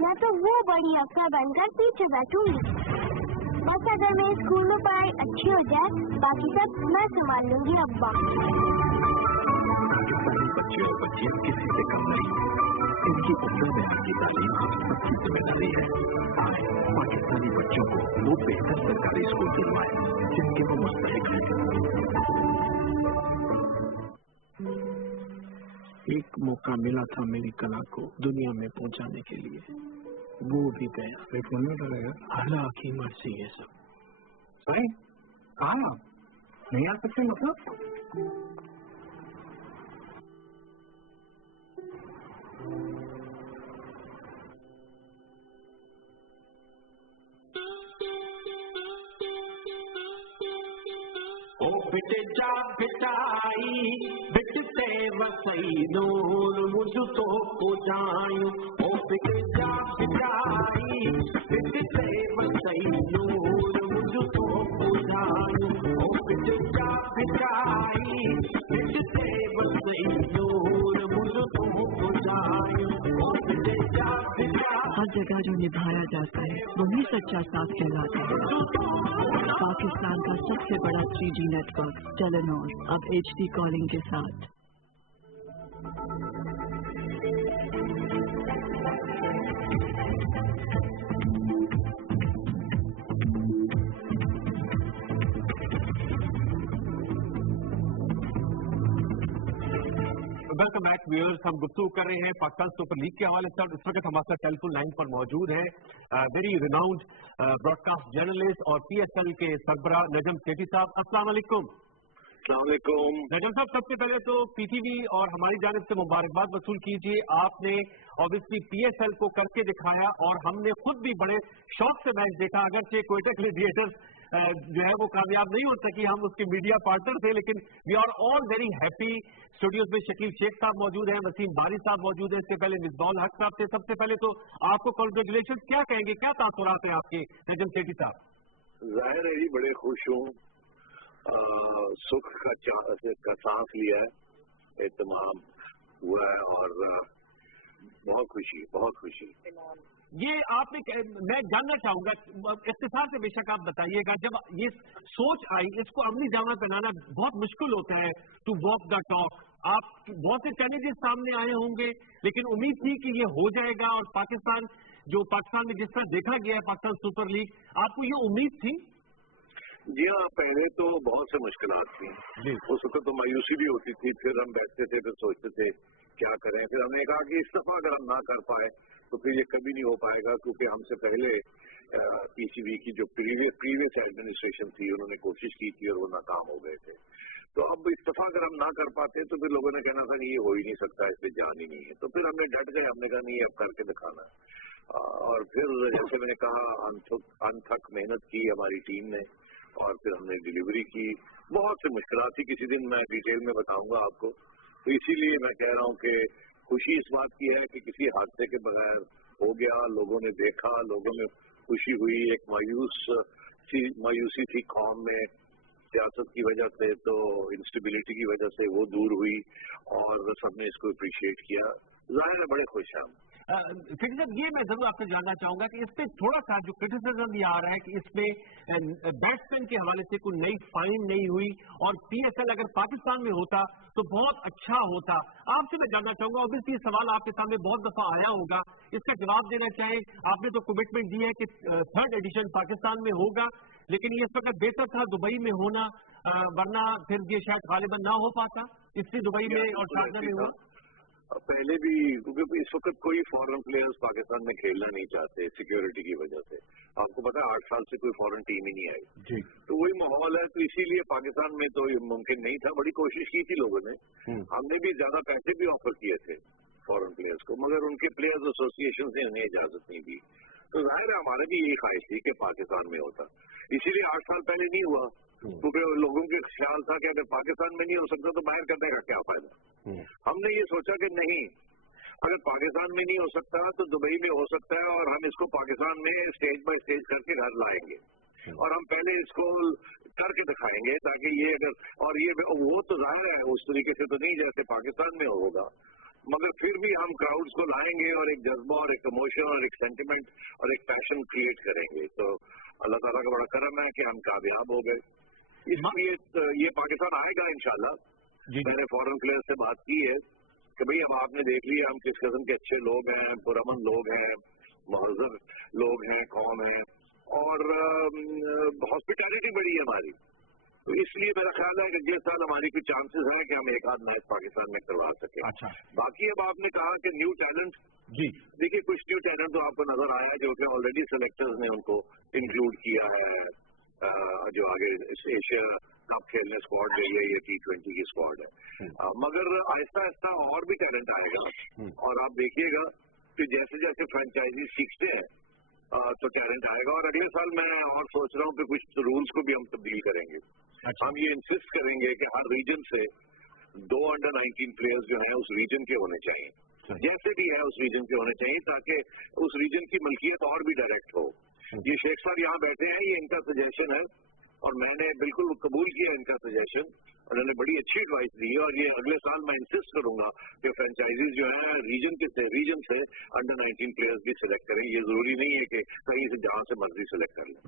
मैं तो वो बड़ी अफसर बनकर पीछे बैठूंगी। बस अगर मेरे स्कूल में पढ़ाई अच्छी हो जाए बाकी सब मैं संभाल लूंगी अब्बा। पाकिस्तानी बच्चे और बच्चियां किसी से कम नहीं, इनकी उम्र में की तालीम हम सबकी जिम्मेदारी है। आए पाकिस्तानी बच्चों को वो बेहतर सरकारी स्कूल दिलवाएं जिनके वो मुस्तहिक हैं। एक मौका मिला था मेरी कला को दुनिया में पहुंचाने के लिए, वो भी गया। अल्लाह की मर्जी है सब। सही कहा, नहीं आ सकते मतलब? ओ बिटे जा बिटाई बिटते वसई नूर मुझ तो को जायूं। ओ बिटे जा बिटाई बिटते वसई नूर मुझ तो को जायूं। ओ बिटे जा बिटाई बिटते वसई नूर मुझ तो को जायूं। ओ बिटे जा बिटाई। हर जगह जो निभाया जाता है वही सच्चा साथ कहलाता है। पाकिस्तान का सबसे बड़ा 3G नेटवर्क टेलेनॉर अब HD कॉलिंग के साथ। वेलकम बैक व्यूअर्स, हम गुफ्तगू कर रहे हैं पाकिस्तान सुपर लीग के हवाले से। इस वक्त हमारे साथ टेलीफोन लाइन पर मौजूद है वेरी रिनाउंड ब्रॉडकास्ट जर्नलिस्ट और PSL के सरबराह नजम सेठी साहब। अस्सलाम वालेकुम। अस्सलाम वालेकुम। नजम साहब, सबसे पहले तो पीटीवी और हमारी जानिब से मुबारकबाद वसूल कीजिए। आपने ऑब्वियसली पीएसएल को करके दिखाया और हमने खुद भी बड़े शौक से मैच देखा। अगरचे क्वेटा ग्लैडिएटर्स जो है वो कामयाब नहीं हो सकी, हम उसके मीडिया पार्टनर थे, लेकिन we are all very happy. Studios में शकील शेख साहब मौजूद हैं, वसीम बारी साहब मौजूद हैं, इससे पहले मिसबाउल हक साहब थे। सबसे पहले तो आपको कॉन्ग्रेचुलेशन, क्या कहेंगे, क्या तासुरात हैं आपके नजम सेठी साहब? जाहिर है जी बड़े खुश हूँ, सुख का सांस लिया है, इत्मीनान हुआ है और बहुत खुशी। ये आपने, मैं जानना चाहूंगा इख्तिसार से, बेशक आप बताइएगा, जब ये सोच आई, इसको अमली जामा पहनाना बहुत मुश्किल होता है, टू वॉक द टॉक। आप बहुत से चैलेंजेस सामने आए होंगे, लेकिन उम्मीद थी कि ये हो जाएगा और पाकिस्तान में जिस तरह देखा गया है पाकिस्तान सुपर लीग, आपको ये उम्मीद थी? जी हाँ, पहले तो बहुत से मुश्किलात थी, उस वक्त तो मायूसी भी होती थी, फिर हम बैठते थे, फिर सोचते थे क्या करें। फिर हमने कहा कि इस दफा अगर हम ना कर पाए तो फिर ये कभी नहीं हो पाएगा, क्योंकि हमसे पहले पीसीबी की जो प्रीवियस एडमिनिस्ट्रेशन थी उन्होंने कोशिश की थी और वो नाकाम हो गए थे। तो अब इस दफा अगर हम ना कर पाते तो फिर लोगों ने कहना था नहीं ये हो ही नहीं सकता, इसमें जान ही नहीं है। तो फिर हमने डट गए, हमने कहा नहीं अब करके दिखाना। और फिर जैसे मैंने कहा अनथक मेहनत की हमारी टीम ने और फिर हमने डिलीवरी की। बहुत सी मुश्किलात थी, किसी दिन मैं डिटेल में बताऊंगा आपको। तो इसीलिए मैं कह रहा हूँ कि खुशी इस बात की है कि किसी हादसे के बगैर हो गया, लोगों ने देखा, लोगों में खुशी हुई। एक मायूसी थी कौम में सियासत की वजह से, तो इंस्टेबिलिटी की वजह से वो दूर हुई और सबने इसको अप्रिशिएट किया। जाहिर है बड़े खुश हैं हम। फिर जब ये मैं जरूर आपसे जानना चाहूंगा कि इस पे थोड़ा सा जो क्रिटिसिज्म ये आ रहा है कि इसमें बैट्समैन के हवाले से कोई नई फाइन नहीं हुई और पीएसएल अगर पाकिस्तान में होता तो बहुत अच्छा होता। आपसे मैं जानना चाहूंगा, ऑब्वियसली ये सवाल आपके सामने बहुत दफा आया होगा, इसका जवाब देना चाहें। आपने तो कमिटमेंट दी है कि 3rd एडिशन पाकिस्तान में होगा, लेकिन ये इस वक्त बेहतर था दुबई में होना, वरना फिर ये शायद गालिबन ना हो पाता, इसलिए दुबई में और शारजा में हुआ। पहले भी, क्योंकि इस वक्त कोई फॉरेन प्लेयर्स पाकिस्तान में खेलना नहीं चाहते सिक्योरिटी की वजह से। आपको पता है 8 साल से कोई फॉरेन टीम ही नहीं आई, तो वही माहौल है। तो इसीलिए पाकिस्तान में तो ये मुमकिन नहीं था। बड़ी कोशिश की थी लोगों ने, हमने भी ज्यादा पैसे भी ऑफर किए थे फॉरेन प्लेयर्स को, मगर उनके प्लेयर्स एसोसिएशन से उन्हें इजाजत नहीं दी। तो जाहिर है हमारे भी यही ख्वाहिश थी कि पाकिस्तान में होता, इसीलिए 8 साल पहले नहीं हुआ, क्योंकि लोगों के ख्याल था कि अगर पाकिस्तान में नहीं हो सकता तो बाहर करने का क्या फायदा। हमने ये सोचा कि नहीं, अगर पाकिस्तान में नहीं हो सकता तो दुबई में हो सकता है और हम इसको पाकिस्तान में स्टेज बाय स्टेज करके घर लाएंगे और हम पहले इसको करके दिखाएंगे, ताकि ये अगर, और ये वो तो जाहिर है उस तरीके से तो नहीं जैसे पाकिस्तान में होगा, मगर फिर भी हम क्राउड्स को लाएंगे और एक जज्बा और एक इमोशन और एक सेंटिमेंट और एक पैशन क्रिएट करेंगे। तो अल्लाह ताला का बड़ा करम है कि हम कामयाब हो गए। इसलिए ये पाकिस्तान आएगा इंशाल्लाह। मैंने फॉरेन प्लेयर से बात की है कि भाई अब आपने देख लिया हम किस किस्म के अच्छे लोग हैं, पुरअमन लोग हैं, महजब लोग हैं, कौम है, और हॉस्पिटैलिटी बड़ी है हमारी। तो इसलिए मेरा ख्याल है कि जिस साल हमारी कुछ चांसेस हैं कि हम एक आध मैच पाकिस्तान में करवा सकें। अच्छा, बाकी अब आपने कहा कि न्यू टैलेंट, जी देखिए कुछ न्यू टैलेंट तो आपको नजर आया है जो कि ऑलरेडी सेलेक्टर्स ने उनको इंक्लूड किया है, जो आगे एशिया कप खेलने स्क्वाड गई है, ये T20 की स्क्वाड है। मगर आहिस्ता आहिस्ता और भी टैलेंट आएगा और आप देखिएगा कि जैसे जैसे फ्रेंचाइजी सीखते हैं तो टैलेंट आएगा। और अगले साल मैं और सोच रहा हूँ कि कुछ रूल्स को भी हम तब्दील करेंगे। अच्छा। हम ये इंसिस्ट करेंगे कि हर रीजन से 2 अंडर-19 प्लेयर्स जो हैं उस रीजन के होने चाहिए, जैसे भी है उस रीजन के होने चाहिए, ताकि उस रीजन की मलकियत और भी डायरेक्ट हो। ये शेख साहब यहाँ बैठे हैं, ये इनका सजेशन है और मैंने बिल्कुल कबूल किया इनका सजेशन, उन्होंने बड़ी अच्छी एडवाइस दी है। और ये अगले साल मैं इंसिस्ट करूंगा कि फ्रेंचाइजीज जो है रीजन से अंडर-19 प्लेयर्स भी सिलेक्ट करें। ये जरूरी नहीं है कि कहीं से जहां से मर्जी सिलेक्ट कर लें।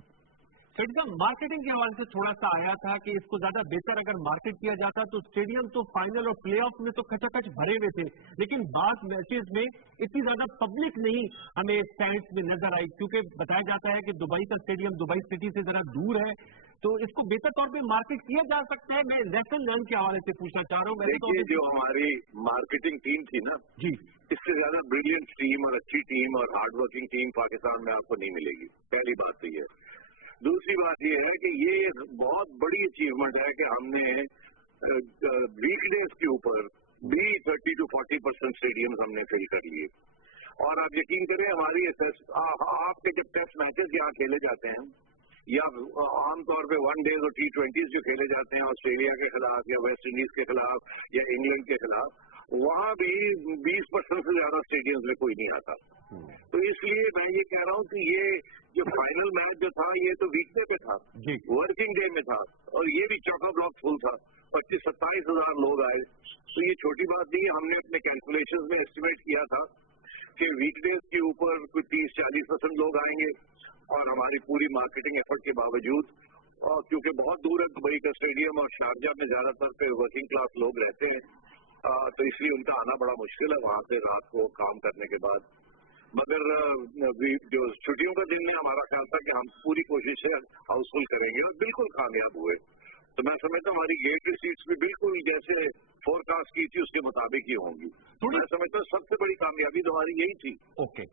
मार्केटिंग के हवाले से थोड़ा सा आया था कि इसको ज्यादा बेहतर अगर मार्केट किया जाता तो स्टेडियम तो फाइनल और प्लेऑफ में तो खचाखच भरे हुए थे, लेकिन बाद मैचेस में इतनी ज्यादा पब्लिक नहीं हमें स्टैंड्स में नजर आई, क्योंकि बताया जाता है कि दुबई का स्टेडियम दुबई सिटी से जरा दूर है, तो इसको बेहतर तौर पे मार्केट किया जा सकता है। मैं लेसन लर्न के हवाले से पूछना चाह रहा हूँ। देखिए जो हमारी मार्केटिंग टीम थी ना जी, इससे ज्यादा ब्रिलियंट टीम और अच्छी टीम और हार्ड वर्किंग टीम पाकिस्तान में आपको नहीं मिलेगी। पहली बात तो ये। दूसरी बात यह है कि ये बहुत बड़ी अचीवमेंट है कि हमने स्टेडियम्स हमने फिल कर लिए। और आप यकीन करें हमारी आपके जब टेस्ट मैचेस यहाँ खेले जाते हैं या आमतौर पे वन डेज और T20 जो खेले जाते हैं ऑस्ट्रेलिया के खिलाफ या वेस्ट इंडीज के खिलाफ या इंग्लैंड के खिलाफ, वहाँ भी 20% से ज्यादा स्टेडियम्स में कोई नहीं आता। तो इसलिए मैं ये कह रहा हूँ कि ये जो फाइनल मैच जो था ये तो वीकडे पे था, वर्किंग डे में था, और ये भी चौका ब्लॉक फुल था, 25-27 हजार लोग आए। तो ये छोटी बात नहीं है। हमने अपने कैलकुलेशंस में एस्टिमेट किया था कि वीकडेज के ऊपर कोई 30-40% लोग आएंगे, और हमारी पूरी मार्केटिंग एफर्ट के बावजूद, और क्योंकि बहुत दूर है दुबई का स्टेडियम और शारजा में ज्यादातर पे वर्किंग क्लास लोग रहते हैं, तो इसलिए उनका आना बड़ा मुश्किल है वहां से रात को काम करने के बाद। मगर जो छुट्टियों का दिन है, हमारा ख्याल था कि हम पूरी कोशिश है हाउसफुल करेंगे, और बिल्कुल कामयाब हुए। तो मैं समझता हूँ हमारी गेट की सीट्स भी बिल्कुल जैसे फोरकास्ट की थी उसके मुताबिक ही होंगी। तो मैं समझता हूँ सबसे बड़ी कामयाबी तो हमारी यही थी। ओके,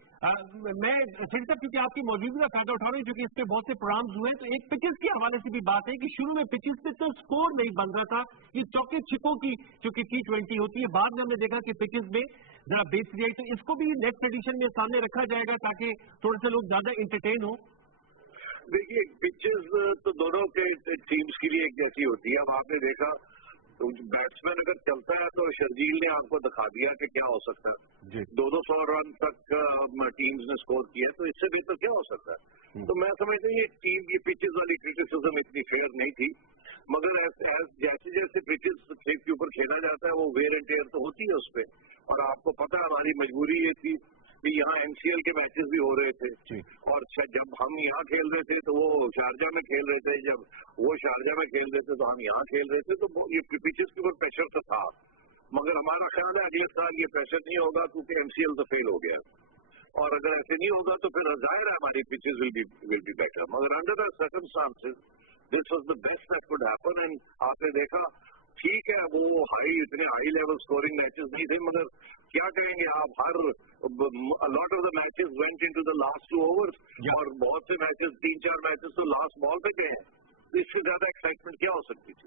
मैं फिर तक क्योंकि आपकी मौजूदगी का फायदा उठा रही हूँ, क्योंकि इस पे बहुत से प्रोग्राम्स हुए, तो एक पिचेस के हवाले से भी बात है कि शुरू में पिचेस पे तो स्कोर नहीं बन रहा था, ये चौके छिपों की चूंकि T20 होती है, बाद में हमने देखा कि पिचेस में जरा बेस दी आई, तो इसको भी नेक्स्ट एडिशन में सामने रखा जाएगा ताकि थोड़े से लोग ज्यादा इंटरटेन हो। देखिए पिचेस तो दोनों के टीम्स के लिए एक जैसी होती है। अब आपने देखा तो बैट्समैन अगर चलता है तो शर्जील ने आपको दिखा दिया कि क्या हो सकता है, 200 रन तक टीम्स ने स्कोर किया, तो इससे बेहतर क्या हो सकता है। तो मैं समझता हूँ ये पिचेस वाली क्रिटिसिज्म इतनी फेयर नहीं थी, मगर जैसे जैसे पिचेस के ऊपर खेला जाता है वो वेयर एंड टेयर तो होती है उस पर। और आपको पता है हमारी मजबूरी ये थी कि यहाँ MCL के मैचेस भी हो रहे थे, और जब हम यहाँ खेल रहे थे तो वो शारजा में खेल रहे थे, जब वो शारजा में खेल रहे थे तो हम यहाँ खेल रहे थे, तो ये पिचेस के ऊपर प्रेशर तो था। मगर हमारा ख्याल है अगले साल ये प्रेशर नहीं होगा क्योंकि MCL तो फेल हो गया, और अगर ऐसे नहीं होगा तो फिर जाहिर है हमारी पिचेस विल बी बेटर। मगर under the circumstances this was the best that could happen. And आपने देखा ठीक है वो इतने हाई लेवल स्कोरिंग मैचेस नहीं थे, मगर क्या कहेंगे आप, lot of the matches went into the last 2 overs, और बहुत से मैचेस 3-4 मैचेस तो लास्ट बॉल पे गए हैं। तो इससे ज्यादा एक्साइटमेंट क्या हो सकती थी।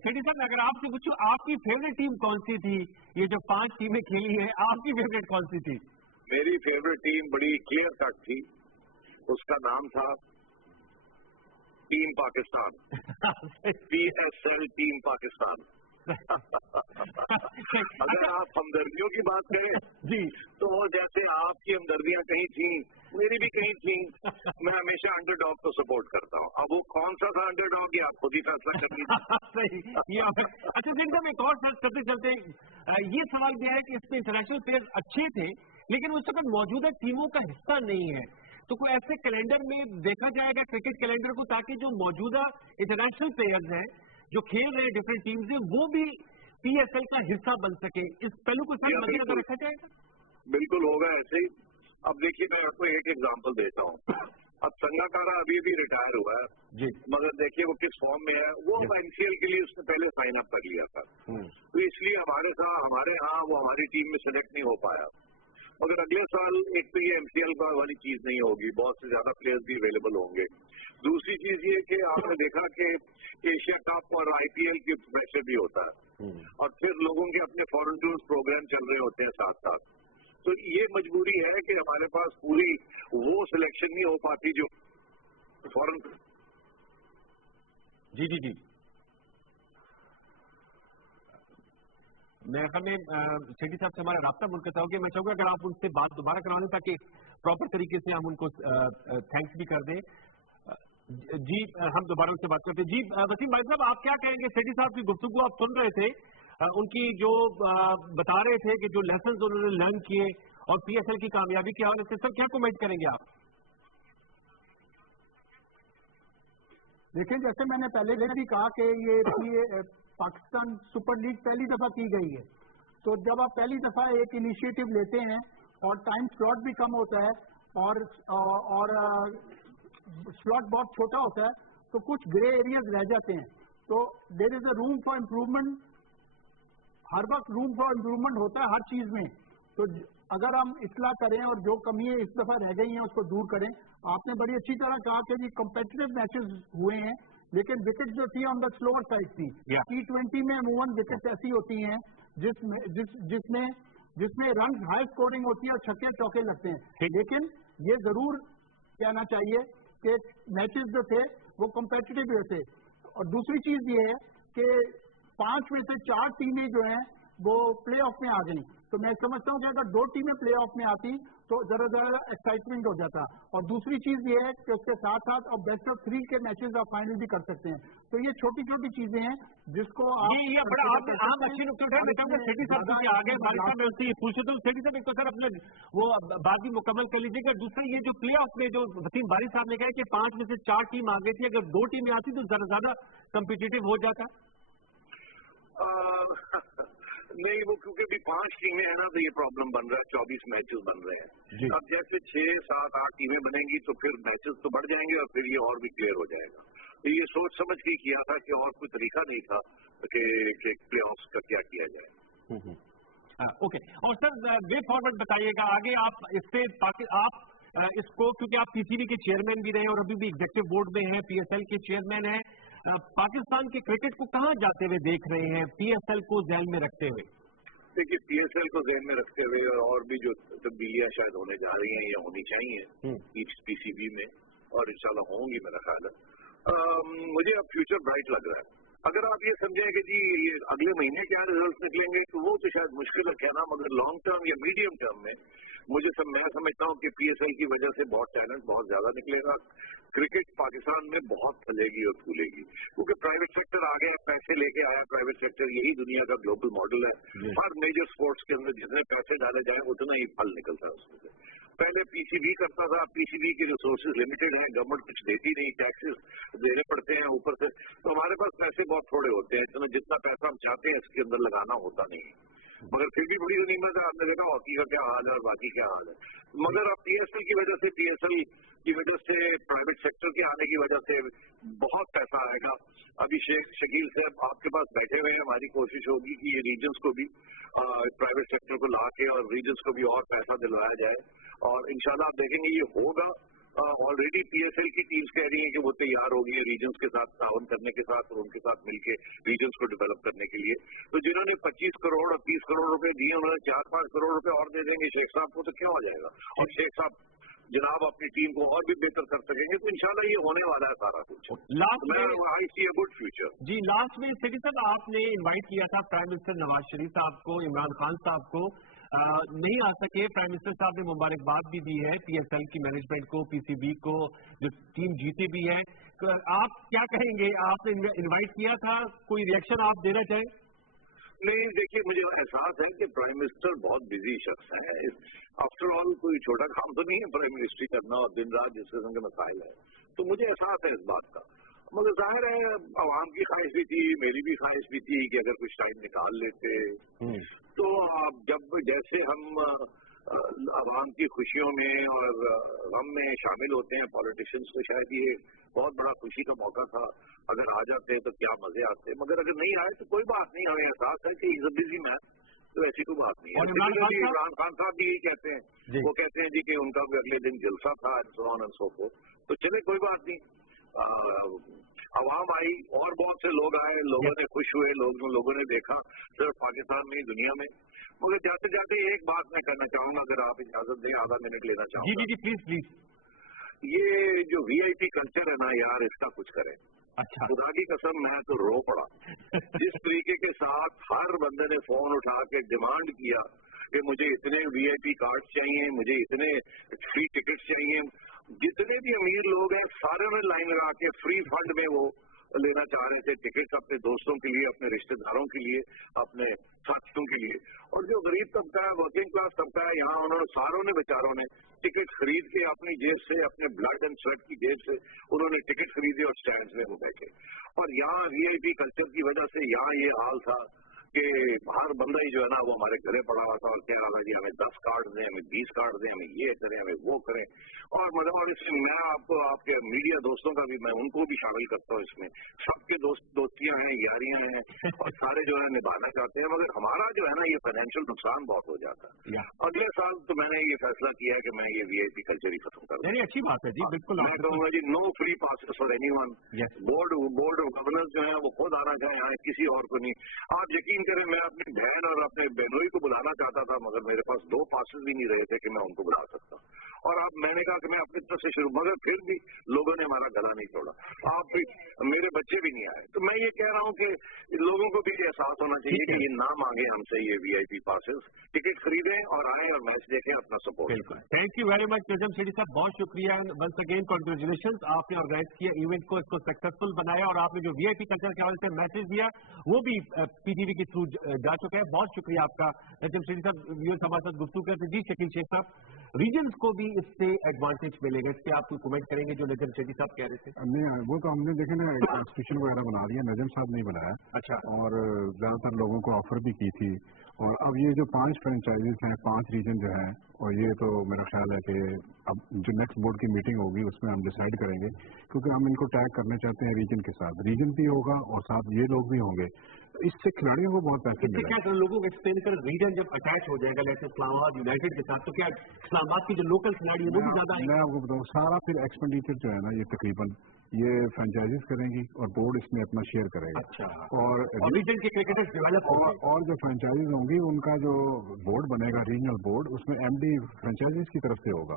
सेठी साहब अगर आपसे पूछूं आपकी फेवरेट टीम कौन सी थी, ये जो 5 टीमें खेली है आपकी फेवरेट कौन सी थी? मेरी फेवरेट टीम बड़ी क्लियर कट थी, उसका नाम था team Pakistan, PSL team Pakistan. अगर आप हमदर्दियों की बात करें जी, तो जैसे आपकी हमदर्दियां कहीं थी मेरी भी कहीं थी, मैं हमेशा अंडरडॉग को सपोर्ट करता हूँ। अब वो कौन सा था अंडरडॉग ये आप खुद ही फैसला कर लीजिए। अच्छा जिन साहब एक और बात करते चलते ये सवाल गया है कि इसमें इंटरनेशनल प्लेयर अच्छे थे लेकिन उस वक्त मौजूदा टीमों का हिस्सा नहीं है, तो कोई ऐसे कैलेंडर में देखा जाएगा क्रिकेट कैलेंडर को, ताकि जो मौजूदा इंटरनेशनल प्लेयर्स हैं जो खेल रहे हैं डिफरेंट टीम्स से वो भी PSL का हिस्सा बन सके, इस पहलू को सर मद्देनजर रखा जाएगा? बिल्कुल होगा ऐसे ही। अब देखिए मैं आपको एक एग्जांपल देता हूँ। अब संगाकारा अभी भी रिटायर हुआ है जी, मगर देखिए वो किस फॉर्म में है। वो MCL के लिए उसने पहले साइन अप कर लिया था, तो इसलिए हमारे यहाँ वो हमारी टीम में सेलेक्ट नहीं हो पाया। मगर अगले साल एक तो ये MCL वाली चीज नहीं होगी, बहुत से ज्यादा प्लेयर्स भी अवेलेबल होंगे। दूसरी चीज ये कि आपने देखा कि एशिया कप और IPL की प्रेशर भी होता है, और फिर लोगों के अपने फॉरेन टूर्स प्रोग्राम चल रहे होते हैं साथ साथ। तो ये मजबूरी है कि हमारे पास पूरी वो सिलेक्शन नहीं हो पाती जो फॉरेन। जी जी जी, मैं सेठी साहब से हमारा राब्ता मुनक़ता हो गया। मैं चाहूँगा अगर आप उनसे बात दोबारा करा लें ताकि प्रॉपर तरीके से हम उनको थैंक्स भी कर दें। जी हम दोबारा उनसे बात करते हैं। जी वसीम भाई साहब आप क्या कहेंगे, सेठी साहब की गुफ्तगू आप सुन रहे थे, उनकी जो बता रहे थे कि जो लेसन उन्होंने लर्न किए और PSL की कामयाबी के हवाले से सर क्या कमेंट करेंगे आप? देखिए जैसे मैंने पहले भी कहा कि ये पाकिस्तान सुपर लीग पहली दफा की गई है, तो जब आप पहली दफा एक इनिशिएटिव लेते हैं और टाइम स्लॉट भी कम होता है और स्लॉट बहुत छोटा होता है, तो कुछ ग्रे एरियाज रह जाते हैं। तो there is a room for improvement, हर वक्त रूम फॉर इम्प्रूवमेंट होता है हर चीज में। तो अगर हम इस्लाह करें और जो कमियां इस दफा रह गई हैं उसको दूर करें। आपने बड़ी अच्छी तरह कहा कि जी कम्पिटिटिव मैचेस हुए हैं, लेकिन विकेट जो थी ऑन द स्लोअर साइड थी। T20 में अमूमन विकेट ऐसी होती हैं जिसमें जिसमें रन हाई स्कोरिंग होती है और छक्के चौके लगते हैं। लेकिन ये जरूर कहना चाहिए कि मैचेस जो थे वो कॉम्पिटिटिव हुए थे। और दूसरी चीज ये है कि 5 में से 4 टीमें जो हैं वो प्ले ऑफ में आ गई। तो मैं समझता हूं कि अगर 2 टीमें प्ले ऑफ में आती तो जरा एक्साइटमेंट हो जाता। और दूसरी चीज ये है कि उसके साथ साथ अब बेस्ट ऑफ 3 के मैचेस आप फाइनल भी कर सकते हैं। तो ये छोटी छोटी चीजें हैं जिसको ये बड़ा आप अच्छी नुकते उठाए। बेटा मैं सेठी साहब के आगे हमारे साथ मैं उससे पूछूं तो सेठी साहब एक तो सर अपने वो बात भी मुकम्मल कर लीजिएगा। दूसरा ये जो प्ले ऑफ में जो वसीम बारी साहब ने कहा कि 5 में से 4 टीम आ गई थी, अगर 2 टीमें आती तो ज्यादा कम्पिटिटिव हो जाता। नहीं, वो क्योंकि भी 5 टीमें हैं ना, तो ये प्रॉब्लम बन रहा है। 24 मैचेस बन रहे हैं। अब जैसे 6, 7, 8 टीमें बनेंगी तो फिर मैचेस तो बढ़ जाएंगे और फिर ये और भी क्लियर हो जाएगा। तो ये सोच समझ के किया था कि और कोई तरीका नहीं था कि प्ले ऑफ का क्या किया जाए। ओके। और सर वे फॉरवर्ड बताइएगा आगे आप इससे आप इसको, क्योंकि आप पीसीबी के चेयरमैन भी रहे और अभी भी एग्जीक्यूटिव बोर्ड में हैं, पीएसएल के चेयरमैन हैं, पाकिस्तान के क्रिकेट को कहां जाते हुए देख रहे हैं पीएसएल को ज़हन में रखते हुए? देखिए, पीएसएल को ज़हन में रखते हुए और भी जो तब्दीलियां शायद होने जा रही हैं या होनी चाहिए पीसीबी में, और इंशाल्लाह होंगी मेरा ख्याल है। मुझे अब फ्यूचर ब्राइट लग रहा है। अगर आप ये समझें कि जी ये अगले महीने क्या रिजल्ट निकलेंगे तो वो तो शायद मुश्किल है कहना, मगर लॉन्ग टर्म या मीडियम टर्म में मैं समझता हूँ कि पीएसएल की वजह से बहुत टैलेंट बहुत ज्यादा निकलेगा। क्रिकेट पाकिस्तान में बहुत फैलेगी और फूलेगी, क्योंकि प्राइवेट सेक्टर आ गया, पैसे लेके आया प्राइवेट सेक्टर। यही दुनिया का ग्लोबल मॉडल है। हर मेजर स्पोर्ट्स के अंदर जितने पैसे डाले जाए उतना ही फल निकलता है उसमें से। पहले पीसीबी करता था, पीसीबी के रिसोर्सेज लिमिटेड हैं, गवर्नमेंट कुछ देती नहीं, टैक्सेस देने पड़ते हैं ऊपर से, तो हमारे पास पैसे बहुत थोड़े होते हैं। इतना जितना पैसा हम चाहते हैं इसके अंदर लगाना होता नहीं, मगर फिर भी बड़ी गनीमत है। आपने देखा हॉकी का क्या हाल है और बाकी क्या हाल है। मगर अब पीएसएल की वजह से प्राइवेट सेक्टर के आने की वजह से बहुत पैसा आएगा। अभी शकील साहब आपके पास बैठे हुए हैं, हमारी कोशिश होगी कि ये रीजन्स को भी प्राइवेट सेक्टर को ला के और रीजन्स को भी और पैसा दिलवाया जाए, और इंशाल्लाह आप देखेंगे ये होगा। ऑलरेडी पीएसएल की टीम्स कह रही हैं कि वो तैयार होगी है रीजन्स के साथ ताउन करने के साथ और उनके साथ मिलकर रीजन्स को डेवलप करने के लिए। तो जिन्होंने 25 करोड़ और 30 करोड़ रुपए दिए, उन्होंने 4-5 करोड़ रुपए और दे देंगे शेख साहब को, तो क्या हो जाएगा। और शेख साहब जनाब अपनी टीम को और भी बेहतर कर सकेंगे, तो इंशाल्लाह ये होने वाला है सारा कुछ। I see a good future. जी, लास्ट में सेठी साहब आपने इन्वाइट किया था प्राइम मिनिस्टर नवाज शरीफ साहब को, इमरान खान साहब को, नहीं आ सके। प्राइम मिनिस्टर साहब ने मुबारकबाद भी दी है पीएसएल की मैनेजमेंट को, पीसीबी को, जो टीम जीती भी है। आप क्या कहेंगे, आपने इन्वाइट किया था, कोई रिएक्शन आप देना चाहें? नहीं, देखिए मुझे एहसास है कि प्राइम मिनिस्टर बहुत बिजी शख्स है। आफ्टर ऑल कोई छोटा काम तो नहीं है प्राइम मिनिस्ट्री करना और दिन रात जिस किस्म के मसाइल है, तो मुझे एहसास है इस बात का। मगर जाहिर है आवाम की ख्वाहिश भी थी, मेरी भी ख्वाहिश भी थी कि अगर कुछ टाइम निकाल लेते, तो जब जैसे हम आवाम की खुशियों में और गम में शामिल होते हैं पॉलिटिशियंस, तो शायद ये बहुत बड़ा खुशी का मौका था। अगर आ जाते तो क्या मजे आते, मगर अगर नहीं आए तो कोई बात नहीं। हमें एहसास है कि इज अ बिजी मैन, तो ऐसी कोई बात नहीं है। इमरान खान साहब भी यही कहते हैं, वो कहते हैं जी कि उनका भी अगले दिन जलसा था and so on and so fourth. तो चले कोई बात नहीं, आवाम आई और बहुत से लोग आए, लोगों ने खुश हुए, लोगों ने देखा सिर्फ पाकिस्तान में ही दुनिया में। मगर जाते जाते एक बात मैं करना चाहूंगा, अगर आप इजाजत दें, आधा मिनट लेना चाहूंगा। जी प्लीज। ये जो वीआईपी कल्चर है ना यार, इसका कुछ करें। अच्छा, खुदा की कसम मैं तो रो पड़ा। जिस तरीके के साथ हर बंदे ने फोन उठा के डिमांड किया कि मुझे इतने वीआईपी कार्ड चाहिए, मुझे इतने फ्री टिकट चाहिए। जितने भी अमीर लोग हैं सारे ने लाइन लगा के फ्री फंड में वो लेना चाह रहे थे टिकट, अपने दोस्तों के लिए, अपने रिश्तेदारों के लिए, अपने साथियों के लिए। और जो गरीब तबका है, वर्किंग क्लास तबका है, यहाँ उन्होंने सारों ने बेचारों ने टिकट खरीद के अपनी जेब से, अपने ब्लड एंड स्वेट की जेब से उन्होंने टिकट खरीदे और स्टैंड में वो बैठे। और यहाँ वीआईपी कल्चर की वजह से यहाँ ये हाल था कि हर बंदा ही जो है ना वो हमारे घरे पड़ा हुआ था और क्या हाल है जी, हमें 10 कार्ड दें, हमें 20 कार्ड दें, हमें ये करें, हमें वो करें। और मतलब और इसमें मैं आपको आपके मीडिया दोस्तों का भी, मैं उनको भी शामिल करता हूँ इसमें। सबके दोस्तियां हैं, यारियां हैं और सारे जो है निभाना चाहते हैं, मगर हमारा जो है ना ये फाइनेंशियल नुकसान बहुत हो जाता है। अगले साल तो मैंने ये फैसला किया है कि मैं ये वीआईपी कल्चर ही खत्म कर दूं। अच्छी बात है जी, बिल्कुल। मैं कहूँगा जी no free passes for anyone. Board of governance जो है वो खुद आना चाहे यहाँ, किसी और को नहीं। आप यकीन यकीन करें मैं अपनी बहन और अपने बहनोई को बुलाना चाहता था, मगर मेरे पास 2 पासेस भी नहीं रहे थे कि मैं उनको बुला सकता। और अब मैंने कहा कि मैं अपनी तरफ से शुरू, मगर फिर भी लोगों ने हमारा गला नहीं तोड़ा। आप भी, मेरे बच्चे भी नहीं आए। तो मैं ये कह रहा हूँ कि लोगों को भी एहसास होना चाहिए कि ये ना मांगे हमसे ये VIP पासेस, टिकट खरीदें और आए और मैच देखें, अपना सपोर्ट। बिल्कुल, थैंक यू वेरी मच नजम शेट्टी साहब, बहुत शुक्रिया। वंस अगेन कॉन्ग्रेचुलेशन, आपने ऑर्गेनाइज किया इवेंट को, इसको सक्सेसफुल बनाया और आपने जो VIP कल्चर के हवाले से मैसेज दिया वो भी PTV के थ्रू जा चुका है। बहुत शुक्रिया आपका नजम शेट्टी साहब। व्यूअर्स हमारे साथ गुफ्तगू करते। जी शकील शेख साहब, रीजन्स को भी इससे एडवांटेज मिलेगा, इस पर आप कोई कमेंट करेंगे जो नजम शेट्टी साहब कह रहे थे? नहीं, वो तो हमने देखे ना कॉन्स्टिट्यूशन वगैरह बना दिया, नजम साहब नहीं बनाया। अच्छा। और ज्यादातर लोगों को ऑफर भी की थी। और अब ये जो 5 फ्रेंचाइजीज हैं, 5 रीजन जो है, और ये तो मेरा ख्याल है कि अब जो नेक्स्ट बोर्ड की मीटिंग होगी उसमें हम डिसाइड करेंगे, क्योंकि हम इनको टैग करना चाहते हैं रीजन के साथ। रीजन भी होगा और साथ ये लोग भी होंगे, इससे खिलाड़ियों को बहुत पैसे मिलेंगे। क्या कर लोगों को एक्सप्लेन कर, रीजन जब अटैच हो जाएगा जैसे इस्लामाबाद यूनाइटेड के साथ, तो क्या इस्लामाबाद की जो लोकल खिलाड़ी है वो भी ज्यादा? मैं आपको बताऊँ, सारा फिर एक्सपेंडिचर जो है ना, ये तकरीबन ये फ्रेंचाइजीज करेंगी और बोर्ड इसमें अपना शेयर करेगा। अच्छा। और रीजन के क्रिकेटर्स डेवलप होंगे और जो फ्रेंचाइजीज होंगी उनका जो बोर्ड बनेगा रीजनल बोर्ड, उसमें MD फ्रेंचाइजीज की तरफ से होगा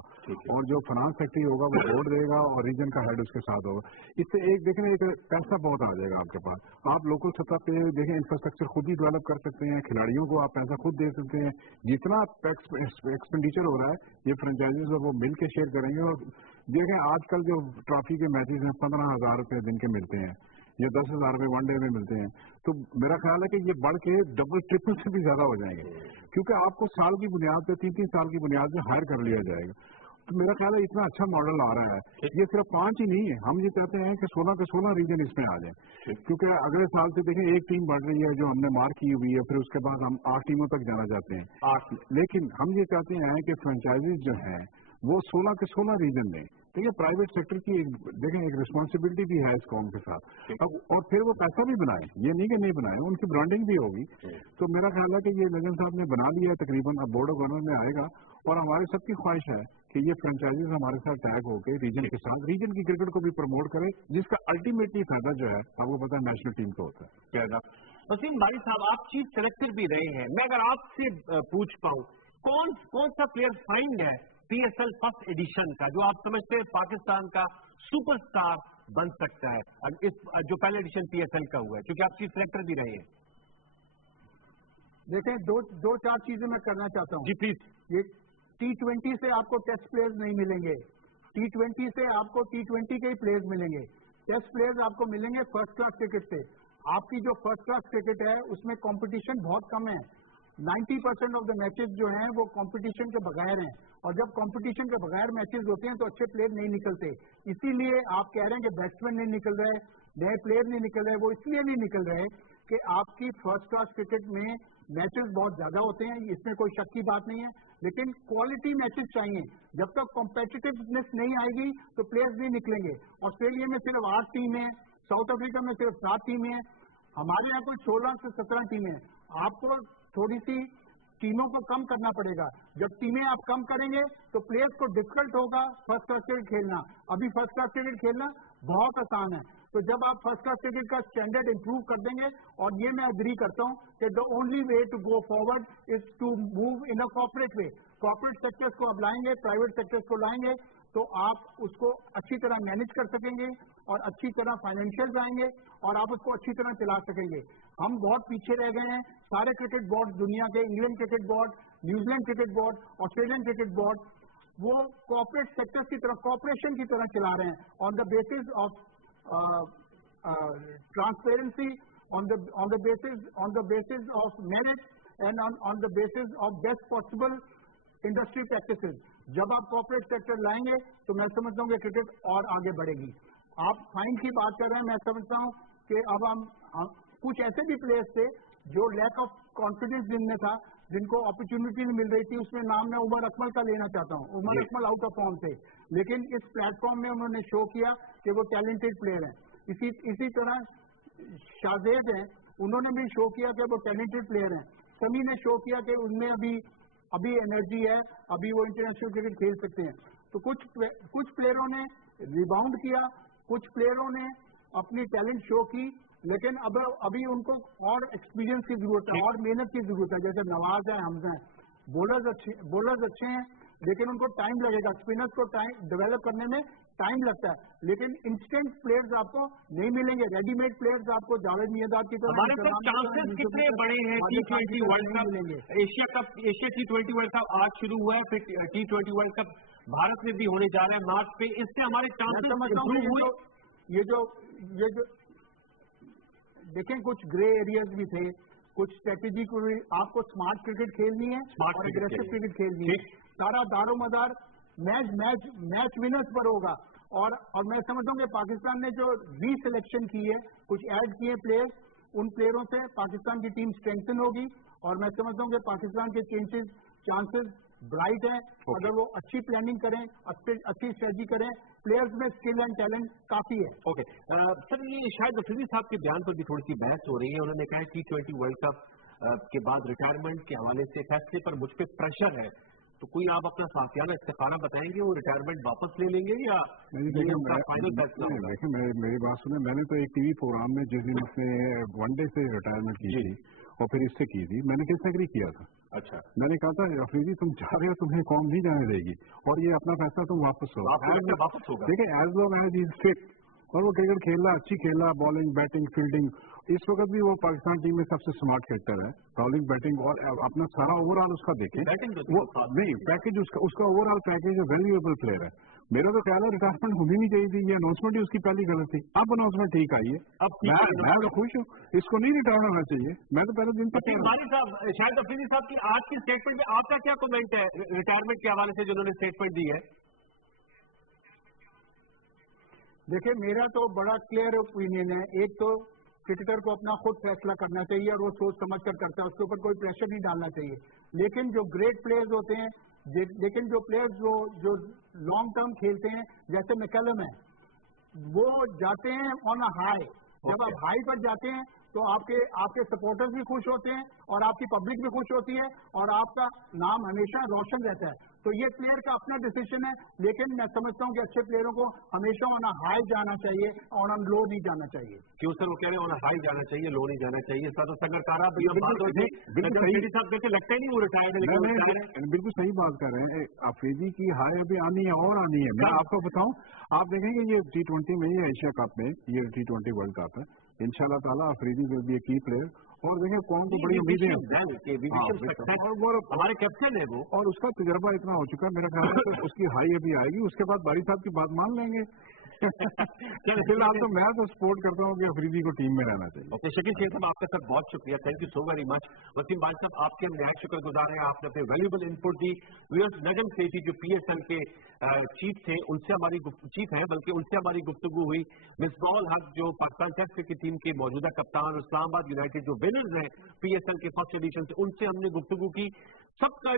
और जो फाइनेंस सेक्रेटरी होगा वो बोर्ड देगा और रीजन का हेड उसके साथ होगा। इससे एक देखें, एक पैसा बहुत आ जाएगा आपके पास। आप लोकल सतह पे देखें इंफ्रास्ट्रक्चर खुद ही डेवलप कर सकते हैं, खिलाड़ियों को आप पैसा खुद दे सकते हैं। जितना एक्सपेंडिचर हो रहा है ये फ्रेंचाइजीज और वो मिल के शेयर करेंगे। और देखें आजकल जो ट्रॉफी के मैचेस हैं 15,000 रुपये दिन के मिलते हैं या 10,000 रुपये वनडे में मिलते हैं, तो मेरा ख्याल है कि ये बढ़ के डबल ट्रिपल से भी ज्यादा हो जाएंगे, क्योंकि आपको साल की बुनियाद पे 3-3 साल की बुनियाद पे हायर कर लिया जाएगा। तो मेरा ख्याल है इतना अच्छा मॉडल आ रहा है। ये सिर्फ 5 ही नहीं है, हम ये चाहते हैं कि 16 के 16 रीजन इसमें आ जाए, क्योंकि अगले साल से देखें एक टीम बढ़ रही है जो हमने मार्क की हुई है, फिर उसके बाद हम 8 टीमों तक जाना चाहते हैं। लेकिन हम ये चाहते हैं कि फ्रेंचाइजीज जो है वो 16 के 16 रीजन में। देखिए प्राइवेट सेक्टर की देखें एक रिस्पॉन्सिबिलिटी भी है इस कॉम के साथ। अब और फिर वो पैसा भी बनाए, ये नहीं कि नहीं बनाए, उनकी ब्रांडिंग भी होगी। तो मेरा ख्याल है कि ये नजम साहब ने बना लिया है तकरीबन, अब बोर्ड ऑफ गवर्नर में आएगा और हमारे सबकी ख्वाहिश है कि ये फ्रेंचाइजीज हमारे साथ टैग होकर रीजन के साथ रीजन की क्रिकेट को भी प्रमोट करे, जिसका अल्टीमेटली फायदा जो है आपको पता है नेशनल टीम को होता है। क्या वसीम बारी साहब, आप चीफ सेलेक्टर भी रहे हैं, मैं अगर आपसे पूछ पाऊं कौन सा प्लेयर फाइंड है PSL फर्स्ट एडिशन का जो आप समझते हैं पाकिस्तान का सुपरस्टार बन सकता है, इस जो पहले एडिशन PSL का हुआ है, क्योंकि आप चीफ सेलेक्टर भी रहे हैं? देखें, दो चार चीजें मैं करना चाहता हूँ। जी प्लीज। ये T20 से आपको टेस्ट प्लेयर्स नहीं मिलेंगे, T20 से आपको T20 के ही प्लेयर्स मिलेंगे। टेस्ट प्लेयर्स आपको मिलेंगे फर्स्ट क्लास क्रिकेट से। आपकी जो फर्स्ट क्लास क्रिकेट है उसमें कंपटीशन बहुत कम है। 90% ऑफ द मैचेस जो हैं वो कंपटीशन के बगैर हैं, और जब कंपटीशन के बगैर मैचेस होते हैं तो अच्छे प्लेयर नहीं निकलते। इसीलिए आप कह रहे हैं कि बैट्समैन नहीं निकल रहे, नए प्लेयर नहीं निकल रहे, वो इसलिए नहीं निकल रहे कि आपकी फर्स्ट क्लास क्रिकेट में मैचेस बहुत ज्यादा होते हैं, इसमें कोई शक की बात नहीं है, लेकिन क्वालिटी मैचेस चाहिए। जब तक कॉम्पिटिटिवनेस नहीं आएगी तो प्लेयर्स नहीं निकलेंगे। ऑस्ट्रेलिया में सिर्फ 8 टीमें हैं, साउथ अफ्रीका में सिर्फ 7 टीमें हैं, हमारे यहाँ कोई 16 से 17 टीमें हैं। आपको थोड़ी सी टीमों को कम करना पड़ेगा। जब टीमें आप कम करेंगे तो प्लेयर्स को डिफिकल्ट होगा फर्स्ट क्लास क्रिकेट खेलना। अभी फर्स्ट क्लास क्रिकेट खेलना बहुत आसान है, तो जब आप फर्स्ट क्लास क्रिकेट का स्टैंडर्ड इंप्रूव कर देंगे, और ये मैं एग्री करता हूं कि the only way to go forward is to move in a corporate way. Corporate sectors को आप लाएंगे, प्राइवेट सेक्टर्स को लाएंगे, तो आप उसको अच्छी तरह मैनेज कर सकेंगे और अच्छी तरह फाइनेंशियल आएंगे और आप उसको अच्छी तरह चला सकेंगे। हम बहुत पीछे रह गए हैं। सारे क्रिकेट बोर्ड दुनिया के, England cricket board, New Zealand cricket board, Australian cricket board, वो कॉर्पोरेट सेक्टर की तरफ, कॉर्पोरेशन की तरह चला रहे हैं on the basis of transparency, on the basis of merit and on the basis of best possible industry practices. जब आप कॉर्पोरेट सेक्टर लाएंगे तो मैं समझता हूँ कि क्रिकेट और आगे बढ़ेगी। आप फाइन की बात कर रहे हैं, मैं समझता हूँ कि अब हम कुछ ऐसे भी प्लेयर्स थे जो लैक ऑफ कॉन्फिडेंस जिनमें था, जिनको अपॉर्चुनिटी नहीं मिल रही थी, उसमें नाम मैं उमर अकमल का लेना चाहता हूँ। Umar Akmal out of form थे, लेकिन इस प्लेटफॉर्म में उन्होंने शो किया कि वो टैलेंटेड प्लेयर हैं। इसी तरह शाहजेब हैं, उन्होंने भी शो किया कि वो टैलेंटेड प्लेयर हैं। समी ने शो किया कि उनमें अभी एनर्जी है, अभी वो इंटरनेशनल क्रिकेट खेल सकते हैं। तो कुछ प्लेयरों ने रिबाउंड किया, कुछ प्लेयरों ने अपनी टैलेंट शो की, लेकिन अब अभी उनको और एक्सपीरियंस की जरूरत है और मेहनत की जरूरत है। जैसे नवाज है, हमजा है, बॉलर्स अच्छे हैं, लेकिन उनको टाइम लगेगा, स्पिनर्स को टाइम डेवलप करने में टाइम लगता है। लेकिन इंस्टेंट प्लेयर्स आपको नहीं मिलेंगे, रेडीमेड प्लेयर्स आपको जावेद मियांदाद की तरह। हमारे पास चांसेस कितने बड़े हैं T20 world cup, Asia T20 world cup आज शुरू हुआ है, फिर T20 वर्ल्ड कप भारत में भी होने जा रहा है मार्च पे, इससे हमारे चांसेस इंप्रूव हुए। ये जो देखें कुछ ग्रे एरियाज भी थे, कुछ स्ट्रेटेजी को भी आपको स्मार्ट क्रिकेट खेलनी है और एग्रेसिव क्रिकेट खेलनी है। सारा दारोमदार मैच विनर्स पर होगा। और मैं समझता हूँ कि पाकिस्तान ने जो रीसिलेक्शन की है, कुछ ऐड किए प्लेयर्स, उन प्लेयरों से पाकिस्तान की टीम स्ट्रेंथन होगी। और मैं समझता हूँ कि पाकिस्तान के चांसेस ब्राइट हैं अगर वो अच्छी प्लानिंग करें, अच्छी स्ट्रेटजी करें। प्लेयर्स में स्किल एंड टैलेंट काफी है। ओके सर, ये शायद अफरीदी साहब के बयान पर भी थोड़ी सी बहस हो रही है। उन्होंने कहा T20 वर्ल्ड कप के बाद रिटायरमेंट के हवाले से फैसले पर मुझ पर प्रेशर है, तो कोई आप अपना साथियाना इस्तीफाना बताएंगे, वो रिटायरमेंट वापस ले लेंगे या फाइनल फैसला? देखिए मेरी बात सुने, मैंने तो एक टीवी प्रोग्राम में जिस दिन उसने वनडे से रिटायरमेंट की थी और फिर इससे की थी, मैंने किससे एग्री किया था। अच्छा, मैंने कहा था अफरीदी तुम जा रहे हो, तुम्हें कौम नहीं जाने देगी और ये अपना फैसला तुम वापस लो। वापस होगा। देखिए as long as is fit और वो क्रिकेट खेल रहा, अच्छी खेल रहा, बॉलिंग बैटिंग फील्डिंग, इस वक्त भी वो पाकिस्तान टीम में सबसे स्मार्ट क्रिकेटर है। बॉलिंग बैटिंग और अपना सारा ओवरऑल उसका देखें, वो नहीं पैकेज उसका ओवरऑल पैकेज वैल्यूएबल प्लेयर है। मेरा तो ख्याल है रिटायरमेंट होनी नहीं चाहिए थी, ये अनाउंसमेंट ही उसकी पहली गलत थी। अब अनाउंसमेंट ठीक आई है, अब मैं तो खुश हूँ, इसको नहीं रिटायर होना चाहिए। मैं तो पहले दिन तक शायद अफरीदी साहब की आज की स्टेटमेंट में आपका क्या कमेंट है रिटायरमेंट के हवाले से जो उन्होंने स्टेटमेंट दी है? देखिए मेरा तो बड़ा क्लियर ओपिनियन है। एक तो क्रिकेटर को अपना खुद फैसला करना चाहिए और वो सोच समझ कर करता है, उसके ऊपर कोई प्रेशर नहीं डालना चाहिए। लेकिन जो ग्रेट प्लेयर्स होते हैं, लेकिन जो प्लेयर्स जो लॉन्ग टर्म खेलते हैं, जैसे मैकलम है, वो जाते हैं ऑन अ हाई। जब आप हाई पर जाते हैं तो आपके सपोर्टर्स भी खुश होते हैं और आपकी पब्लिक भी खुश होती है और आपका नाम हमेशा रोशन रहता है। तो ये प्लेयर का अपना डिसीजन है, लेकिन मैं समझता हूँ कि अच्छे प्लेयरों को हमेशा ऑन अ हाई जाना चाहिए, ऑन अ लो नहीं जाना चाहिए। क्यों सर वो कह रहे हैं ऑन अ हाई जाना चाहिए, लो नहीं जाना चाहिए? संगरकारा लगता ही नहीं वो रिटायर्ड है। बिल्कुल सही बात कर रहे हैं। अफरीदी की हाई अभी आनी है और आनी है। मैं आपको बताऊं, आप देखेंगे ये T20 में, ये एशिया कप में, ये T20 वर्ल्ड कप है, इंशाल्लाह ताला अफरीदी विल बी ए की प्लेयर। और देखिए कौन को बड़ी उम्मीदें हैं और हमारे कैप्टन है वो, और उसका तजर्बा इतना हो चुका है, मेरा ख्याल है तो उसकी हाई अभी आएगी, उसके बाद बारी साहब की बात मान लेंगे। फिलहाल तो मैं तो सपोर्ट करता हूँ कि अफरीदी को टीम में रहना चाहिए। ओके शकील शेख साहब, आपका सर बहुत शुक्रिया, thank you so very much. Wasim Baz साहब, आपके हम नहायत शुक्रगुजार हैं, आपने अपने वैल्यूबल इनपुट दी। नजम सेठी जो PSL के चीफ थे, उनसे हमारी चीफ है बल्कि उनसे हमारी गुफ्तगू हुई। मिसबाउल हक जो पाकिस्तान टेस्ट क्रिकेट टीम के मौजूदा कप्तान, इस्लामाबाद यूनाइटेड जो विनर्स हैं PSL के फर्स्ट एडिशन से, उनसे हमने गुफ्तगू की। सबका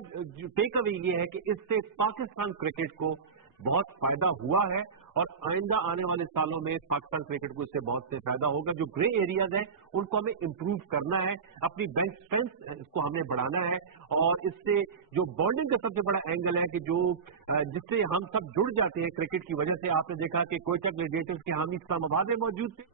टेक अवे ये है कि इससे पाकिस्तान क्रिकेट को बहुत फायदा हुआ है और आइंदा आने वाले सालों में पाकिस्तान क्रिकेट को इससे बहुत से फायदा होगा। जो ग्रे एरियाज हैं उनको हमें इंप्रूव करना है, अपनी बेंच स्ट्रेंथ को हमें बढ़ाना है और इससे जो बॉन्डिंग का सबसे बड़ा एंगल है कि जो जिससे हम सब जुड़ जाते हैं क्रिकेट की वजह से। आपने देखा कि कोयटा ग्लैडिएटर्स के हामी इस्लामाबाद में मौजूद थे।